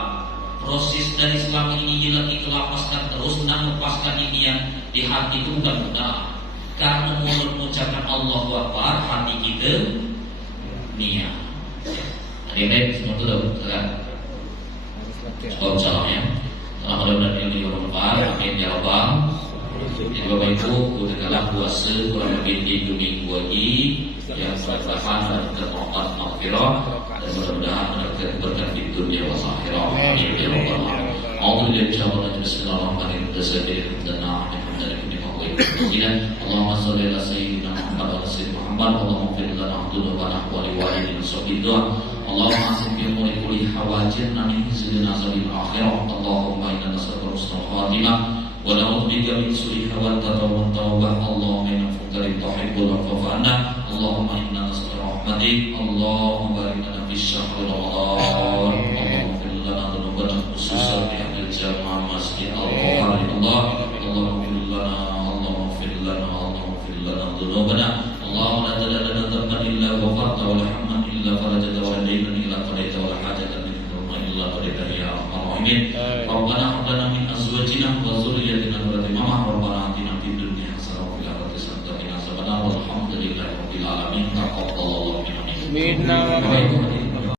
Proses dari Islam ini jika kita lapaskan terus dan lepaskan ini yang di hati itu bukan mudah. Karena mulut mengucapkan Allahu Akbar, hati kita niat. Adik-adik semua itu dah betul. Salam ya. Selamat mudah-mudahan ini bermanfaat. Amin ya rabbal. Jadi Bapak Ibu, udahlah puasa kurang lebih 3 minggu lagi yang berkah dan termohon maghfirah dan mudah-mudahan mendapat berkah di dunia wa akhirah. Amin ya rabbal alamin. Bismillahirrahmanirrahim. Allahumma shalli ala sayyidina Muhammad wa ala sayyidina Muhammad. Allahumma fir lana dzunubana wa li walidina sabidwa. Allahumma asim bi umuri kulli hawajina min hizbina sabil akhirah. Allahumma inna nas'aluka husnul khatimah wa na'udzubika min su'i hawadata wa tawbah. Allahumma inna fuqari tuhibbul afwa anna. Allahumma inna nas'aluka rahmatik. Allahumma barik lana fi syahri ramadan. Allahumma fir lana dzunubana khususan fi hadil jamaah masjid al-Qur'an. Allahumma fir lana, Allahumma fir lana, Allahumma fir lana dzunubana. Allahumma la tad'a lana dhanban illa ghafarta wa la hamman illa farajta wa la daynan illa qadaita wa la hajatan min illa qadaita ya arhamar rahimin. Rabbana hab lana